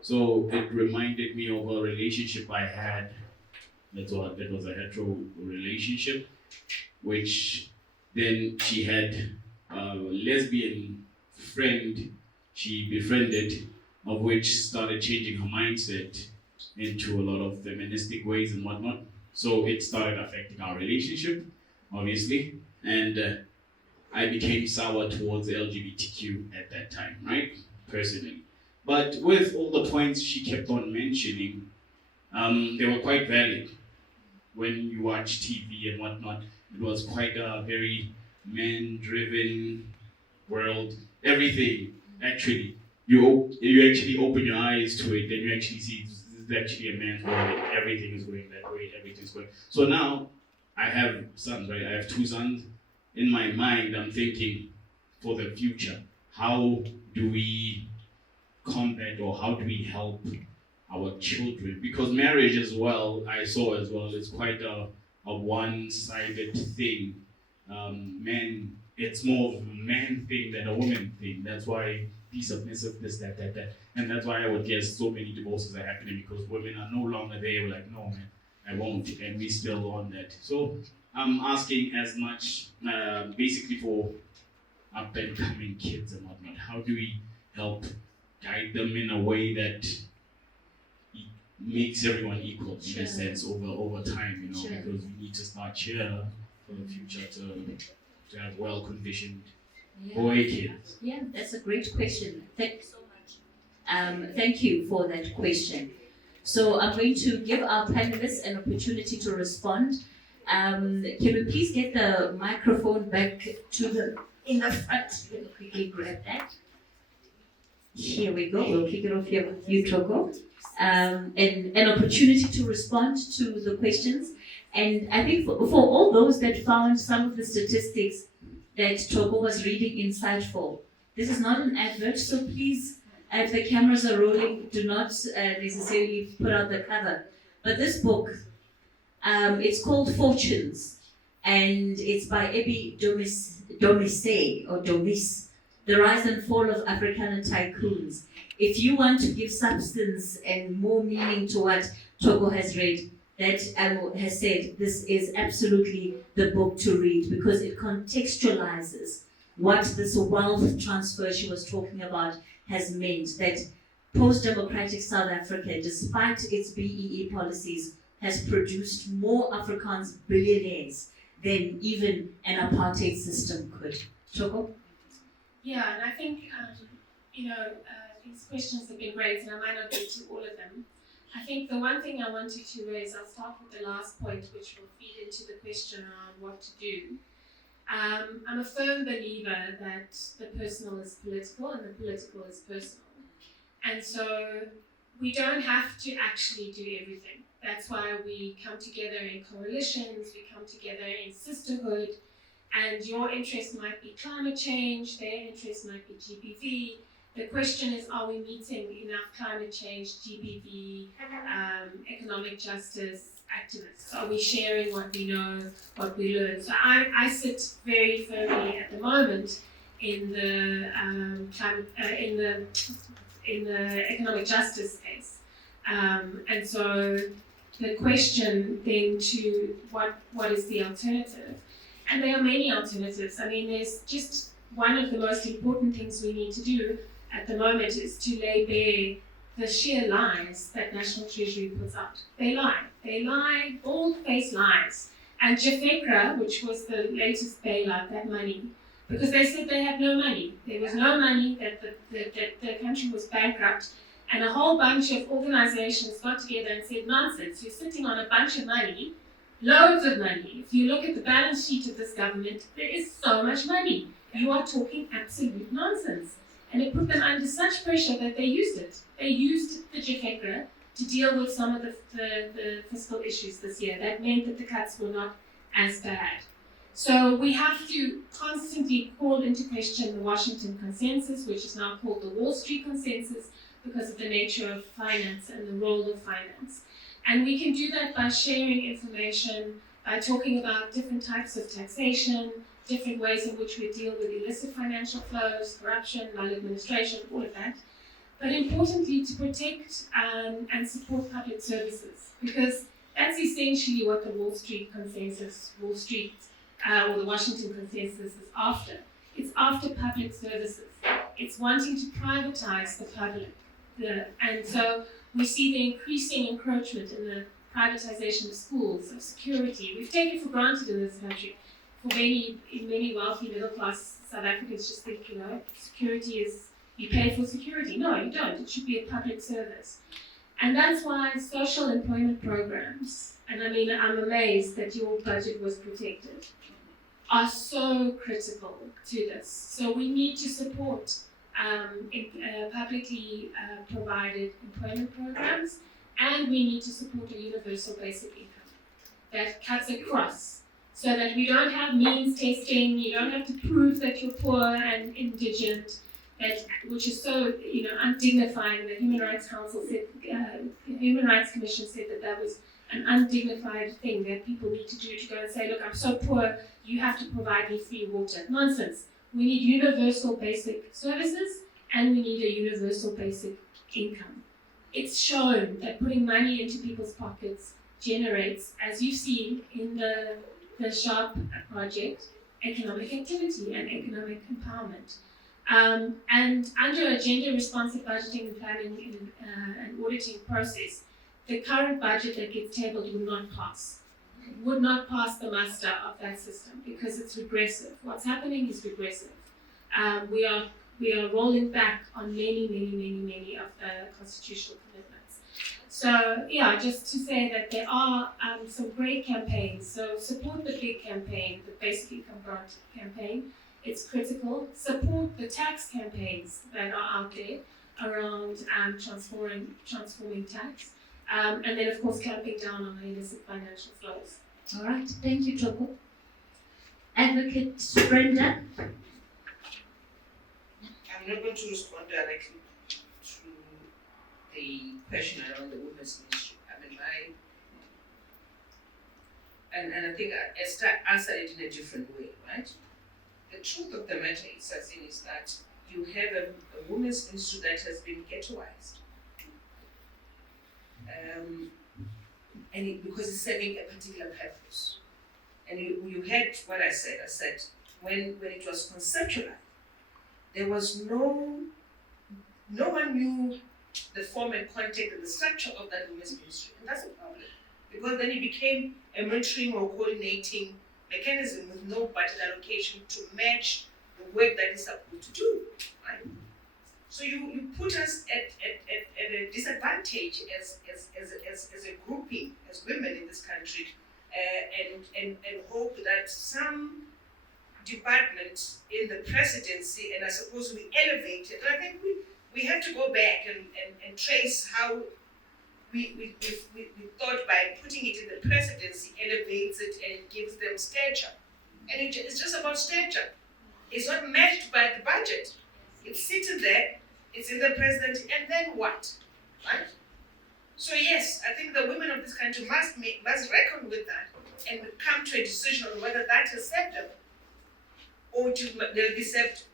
So it reminded me of a relationship I had. That was a hetero relationship, which then she had a lesbian friend she befriended, of which started changing her mindset into a lot of feministic ways and whatnot. So it started affecting our relationship, obviously, and I became sour towards LGBTQ at that time, right? Personally. But with all the points she kept on mentioning, they were quite valid. When you watch TV and whatnot, it was quite a very man-driven world. Everything, actually, you actually open your eyes to it, then you actually see this is actually a man's world, and everything is going that way, everything's going. So now, I have sons, right? I have 2 sons. In my mind, I'm thinking, for the future, how do we combat or how do we help our children? Because marriage as well, I saw as well, is quite a one-sided thing. Men, it's more of a man thing than a woman thing. That's why be submissive, this, that. And that's why I would guess so many divorces are happening, because women are no longer there. We're like, no man, I won't, and we still on that. So I'm asking as much, basically for up and coming kids and whatnot. How do we help guide them in a way that makes everyone equal in a sense over time, because we need to start here for the future to have well-conditioned boy kids. Yeah, that's a great question. Thank you so much. Thank you for that question. So I'm going to give our panelists an opportunity to respond. Can we please get the microphone back in the front? Let me quickly grab that. Here we go. We'll kick it off here with you, Togo. And an opportunity to respond to the questions. And I think for all those that found some of the statistics that Togo was reading insightful, this is not an advert, so please, if the cameras are rolling, do not necessarily put out the cover. But this book, it's called Fortunes, and it's by Ebi Domis, The Rise and Fall of Afrikaner Tycoons. If you want to give substance and more meaning to what Togo has read, that has said, this is absolutely the book to read, because it contextualizes what this wealth transfer she was talking about has meant. That post-democratic South Africa, despite its BEE policies, has produced more Afrikaans billionaires than even an apartheid system could. Togo? Yeah, and I think, these questions have been great, and I might not get to all of them. I think the one thing I wanted to raise, I'll start with the last point, which will feed into the question around what to do. I'm a firm believer that the personal is political and the political is personal. And so we don't have to actually do everything. That's why we come together in coalitions, we come together in sisterhood, and your interest might be climate change, their interest might be GBV. The question is, are we meeting enough climate change, GBV, economic justice, activists? Are we sharing what we know, what we learn? So I sit very firmly at the moment in the in the economic justice space, and so the question then to what is the alternative? And there are many alternatives. I mean, there's just one of the most important things we need to do at the moment is to lay bare the sheer lies that National Treasury puts out. They lie, bald-faced lies. And Jafekra, which was the latest bailout, that money, because they said they had no money. There was no money, that the country was bankrupt, and a whole bunch of organizations got together and said, nonsense, you're sitting on a bunch of money, loads of money. If you look at the balance sheet of this government, there is so much money. You are talking absolute nonsense. And it put them under such pressure that they used it. They used the Jafekra to deal with some of the fiscal issues this year. That meant that the cuts were not as bad. So we have to constantly call into question the Washington Consensus, which is now called the Wall Street Consensus, because of the nature of finance and the role of finance. And we can do that by sharing information, by talking about different types of taxation, different ways in which we deal with illicit financial flows, corruption, maladministration, all of that. But importantly, to protect and support public services, because that's essentially what the Wall Street Consensus, or the Washington Consensus is after. It's after public services. It's wanting to privatize the public. And so we see the increasing encroachment in the privatization of schools, of security. We've taken for granted in this country. For many wealthy middle class South Africans just think, security is, you pay for security. No, you don't. It should be a public service. And that's why social employment programs, and I mean, I'm amazed that your budget was protected, are so critical to this. So we need to support publicly provided employment programs, and we need to support a universal basic income that cuts across, so that we don't have means testing, you don't have to prove that you're poor and indigent, which is so undignifying. The Human Rights Council said, Human Rights Commission said that was an undignified thing that people need to do, to go and say, look, I'm so poor, you have to provide me free water. Nonsense. We need universal basic services, and we need a universal basic income. It's shown that putting money into people's pockets generates, as you've seen in the SHARP project, economic activity and economic empowerment. And under a gender-responsive budgeting and planning and auditing process, the current budget that gets tabled would not pass the muster of that system, because it's regressive. What's happening is regressive. We are rolling back on many of the constitutional commitments. So yeah, just to say that there are some great campaigns. So support the big campaign, the basic income grant campaign. It's critical. Support the tax campaigns that are out there around transforming tax. And then of course clamping down on the illicit financial flows. All right, thank you, Toko. Advocate Brenda. I'm not going to respond directly to the question around the women's ministry. I mean, and I think Esther answered it in a different way, right? The truth of the matter is that you have a women's ministry that has been ghettoized. Because it's serving a particular purpose. And you heard what I said. I said, when it was conceptualized, there was no one knew the form and content and the structure of that women's ministry. And that's a problem. Because then it became a mentoring or coordinating mechanism with no budget allocation to match the work that it's supposed to do. Right? So you put us at a disadvantage as a grouping, as women in this country, and hope that some department in the presidency, and I suppose we elevate it. And I think we have to go back and trace how we thought by putting it in the presidency elevates it and it gives them stature. And it's just about stature. It's not matched by the budget. It's sitting there, it's in the presidency, and then what? Right? So yes, I think the women of this country must reckon with that and come to a decision on whether that is acceptable or they'll be served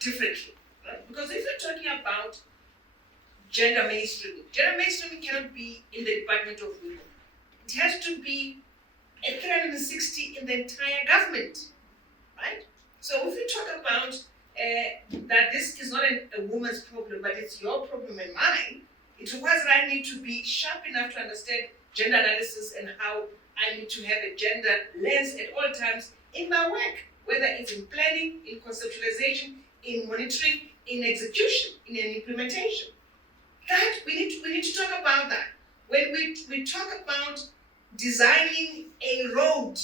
differently. Right? Because if you're talking about gender mainstreaming cannot be in the Department of Women. It has to be a 360 in the entire government, right? So if we talk about that this is not a woman's problem, but it's your problem and mine, it requires that I need to be sharp enough to understand gender analysis and how I need to have a gender lens at all times in my work, whether it's in planning, in conceptualization, in monitoring, in execution, in an implementation. That we need to talk about that. When we talk about designing a road,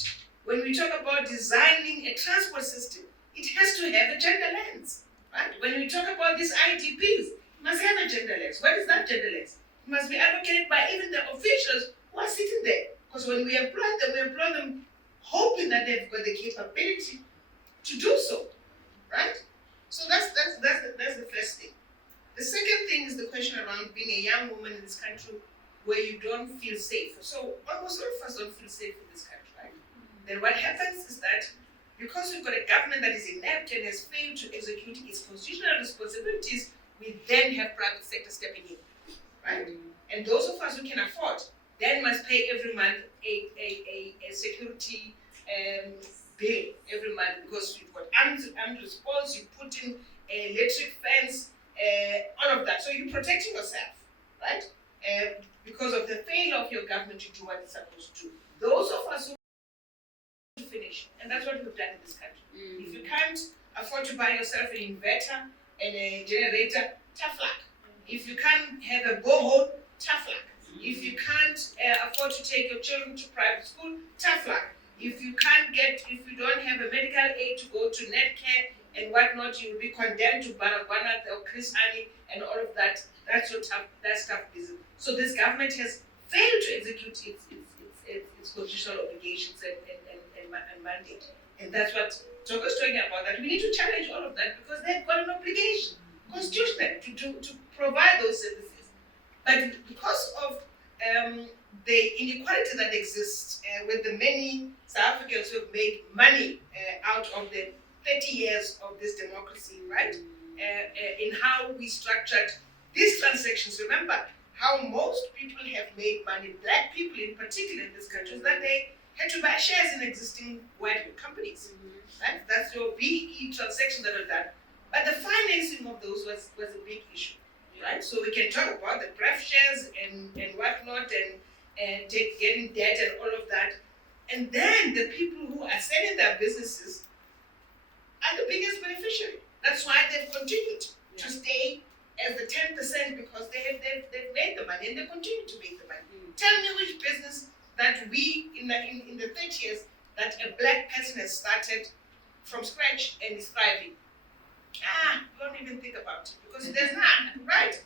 when we talk about designing a transport system, it has to have a gender lens, right? When we talk about these IDPs, it must have a gender lens. What is that gender lens? It must be advocated by even the officials who are sitting there. Because when we employ them hoping that they've got the capability to do so, right? So that's the first thing. The second thing is the question around being a young woman in this country where you don't feel safe. So almost all of us don't feel safe in this country, right? Then what happens is that because we've got a government that is inept and has failed to execute its constitutional responsibilities, we then have private sector stepping in, right? And those of us who can afford then must pay every month a security bill every month because you've got armed response, you put in an electric fence, all of that. So you're protecting yourself, right? Because of the failure of your government to do what it's supposed to do. Those of us who finish, and that's what we've done in this country. If you can't afford to buy yourself an inverter and a generator, tough luck. If you can't have a borehole, tough luck. If you can't afford to take your children to private school, tough luck. If you don't have a medical aid to go to Netcare and whatnot, you will be condemned to Baragwana or Chris Ani and all of that. That's tough business. So this government has failed to execute its constitutional obligations and mandate. And that's what Togo is talking about, that we need to challenge all of that because they've got an obligation constitutionally to provide those services. But because of the inequality that exists with the many South Africans who have made money out of the 30 years of this democracy, right? In how we structured these transactions. Remember how most people have made money, black people in particular in this country, is that they had to buy shares in existing white companies. Right? That's your BE transaction that are done. But the financing of those was a big issue. Right? So we can talk about the pref shares and whatnot and getting debt and all of that. And then the people who are selling their businesses are the biggest beneficiary. That's why they've continued to stay as the 10% because they've made the money and they continue to make the money. Tell me which business that we in the 30 years that a black person has started from scratch and is thriving. Don't even think about it because there's none, right?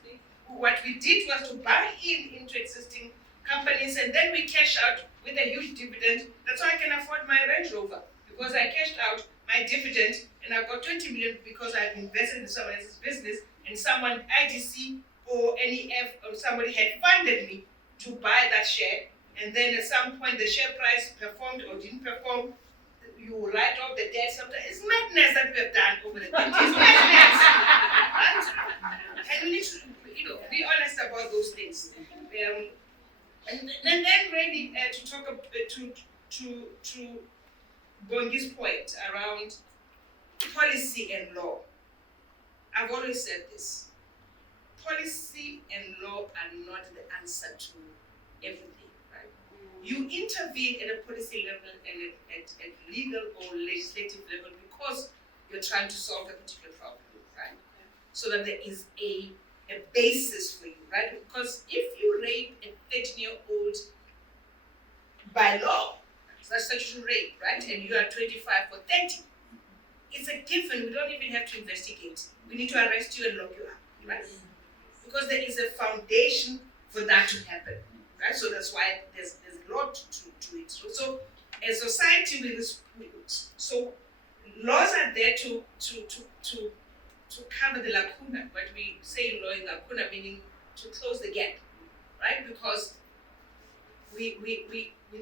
What we did was to buy into existing companies and then we cash out with a huge dividend. That's why I can afford my Range Rover because I cashed out my dividend and I've got 20 million because I've invested in someone else's business and someone, IDC or NEF or somebody had funded me to buy that share. And then at some point the share price performed or didn't perform. You write off the debt sometimes. It's madness that we have done over the 20 years. Madness. Right? And we need to, be honest about those things. And then really to talk to Bongi's point around policy and law. I've always said this. Policy and law are not the answer to everything. You intervene at a policy level and at legal or legislative level because you're trying to solve a particular problem, right? So that there is a basis for you, right? Because if you rape a 13-year-old by law, that's statutory rape, right? And you are 25 or 30, it's a given. We don't even have to investigate. We need to arrest you and lock you up, right? Because there is a foundation for that to happen, right? So that's why there's a lot to it. So as society, so laws are there to cover the lacuna. What we say in law is lacuna, meaning to close the gap. right? Because we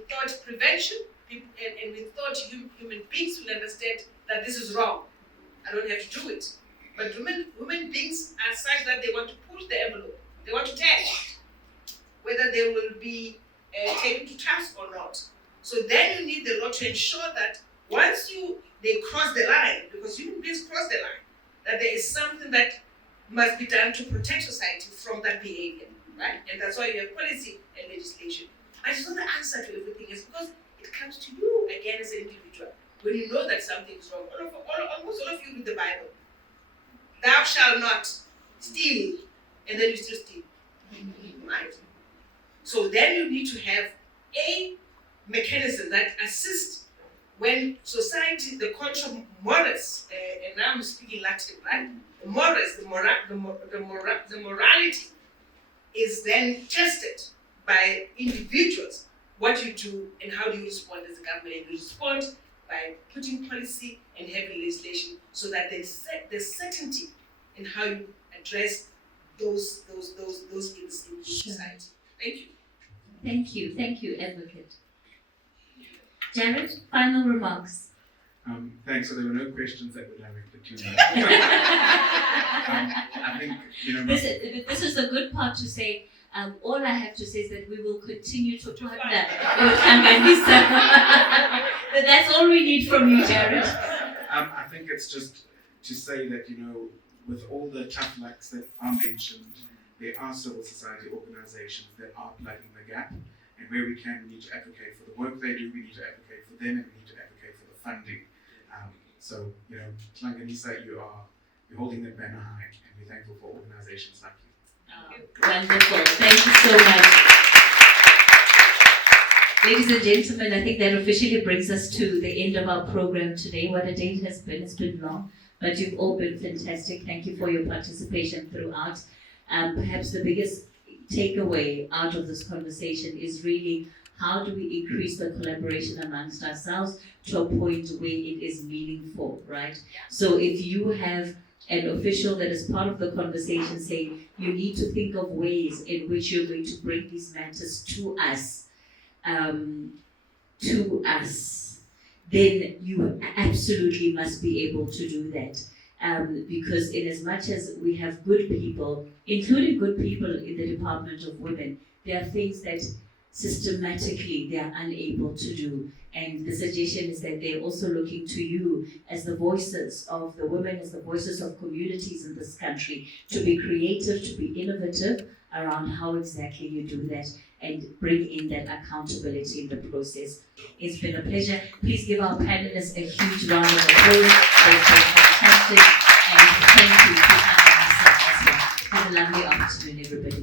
thought prevention, people, and we thought human beings will understand that this is wrong. I don't have to do it. But human beings are such that they want to push the envelope. They want to test whether they will be taken to task or not. So then you need the law to ensure that once they cross the line, because human beings cross the line, that there is something that must be done to protect society from that behavior, right? And that's why you have policy and legislation. I just know the answer to everything is because it comes to you again as an individual. When you know that something is wrong, almost all of you read the Bible. Thou shalt not steal, and then you still steal, right? So then you need to have a mechanism that assists when society, the contra mores, and now I'm speaking Latin, right? The mores, the morality is then tested by individuals. What you do and how do you respond as a government? And you respond by putting policy and having legislation so that there's certainty in how you address those ills in society. Thank you. Thank you, Advocate. Jared, final remarks. Thanks. So there were no questions that were directed to me. I think, This is the good part to say. All I have to say is that we will continue to partner with Hlanganisa. But that's all we need from you, Jared. I think it's just to say that, with all the tough lucks that are mentioned, there are civil society organizations that are plugging the gap. And where we can, we need to advocate for the work they do, we need to advocate for them, and we need to advocate for the funding. So, Hlanganisa, you're holding that banner high, and we're thankful for organizations like you. Wonderful. Thank you so much. Ladies and gentlemen, I think that officially brings us to the end of our program today. What a day it has been. It's been long, but you've all been fantastic. Thank you for your participation throughout. Perhaps the biggest takeaway out of this conversation is really how do we increase the collaboration amongst ourselves to a point where it is meaningful, right? So if you have an official that is part of the conversation saying you need to think of ways in which you're going to bring these matters to us, then you absolutely must be able to do that. Because in as much as we have good people, including good people in the Department of Women, there are things that systematically they are unable to do. And the suggestion is that they're also looking to you as the voices of the women, as the voices of communities in this country, to be creative, to be innovative around how exactly you do that and bring in that accountability in the process. It's been a pleasure. Please give our panelists a huge round of applause. They've been fantastic. And thank you to Hlanganisa as well. Have a lovely afternoon, everybody.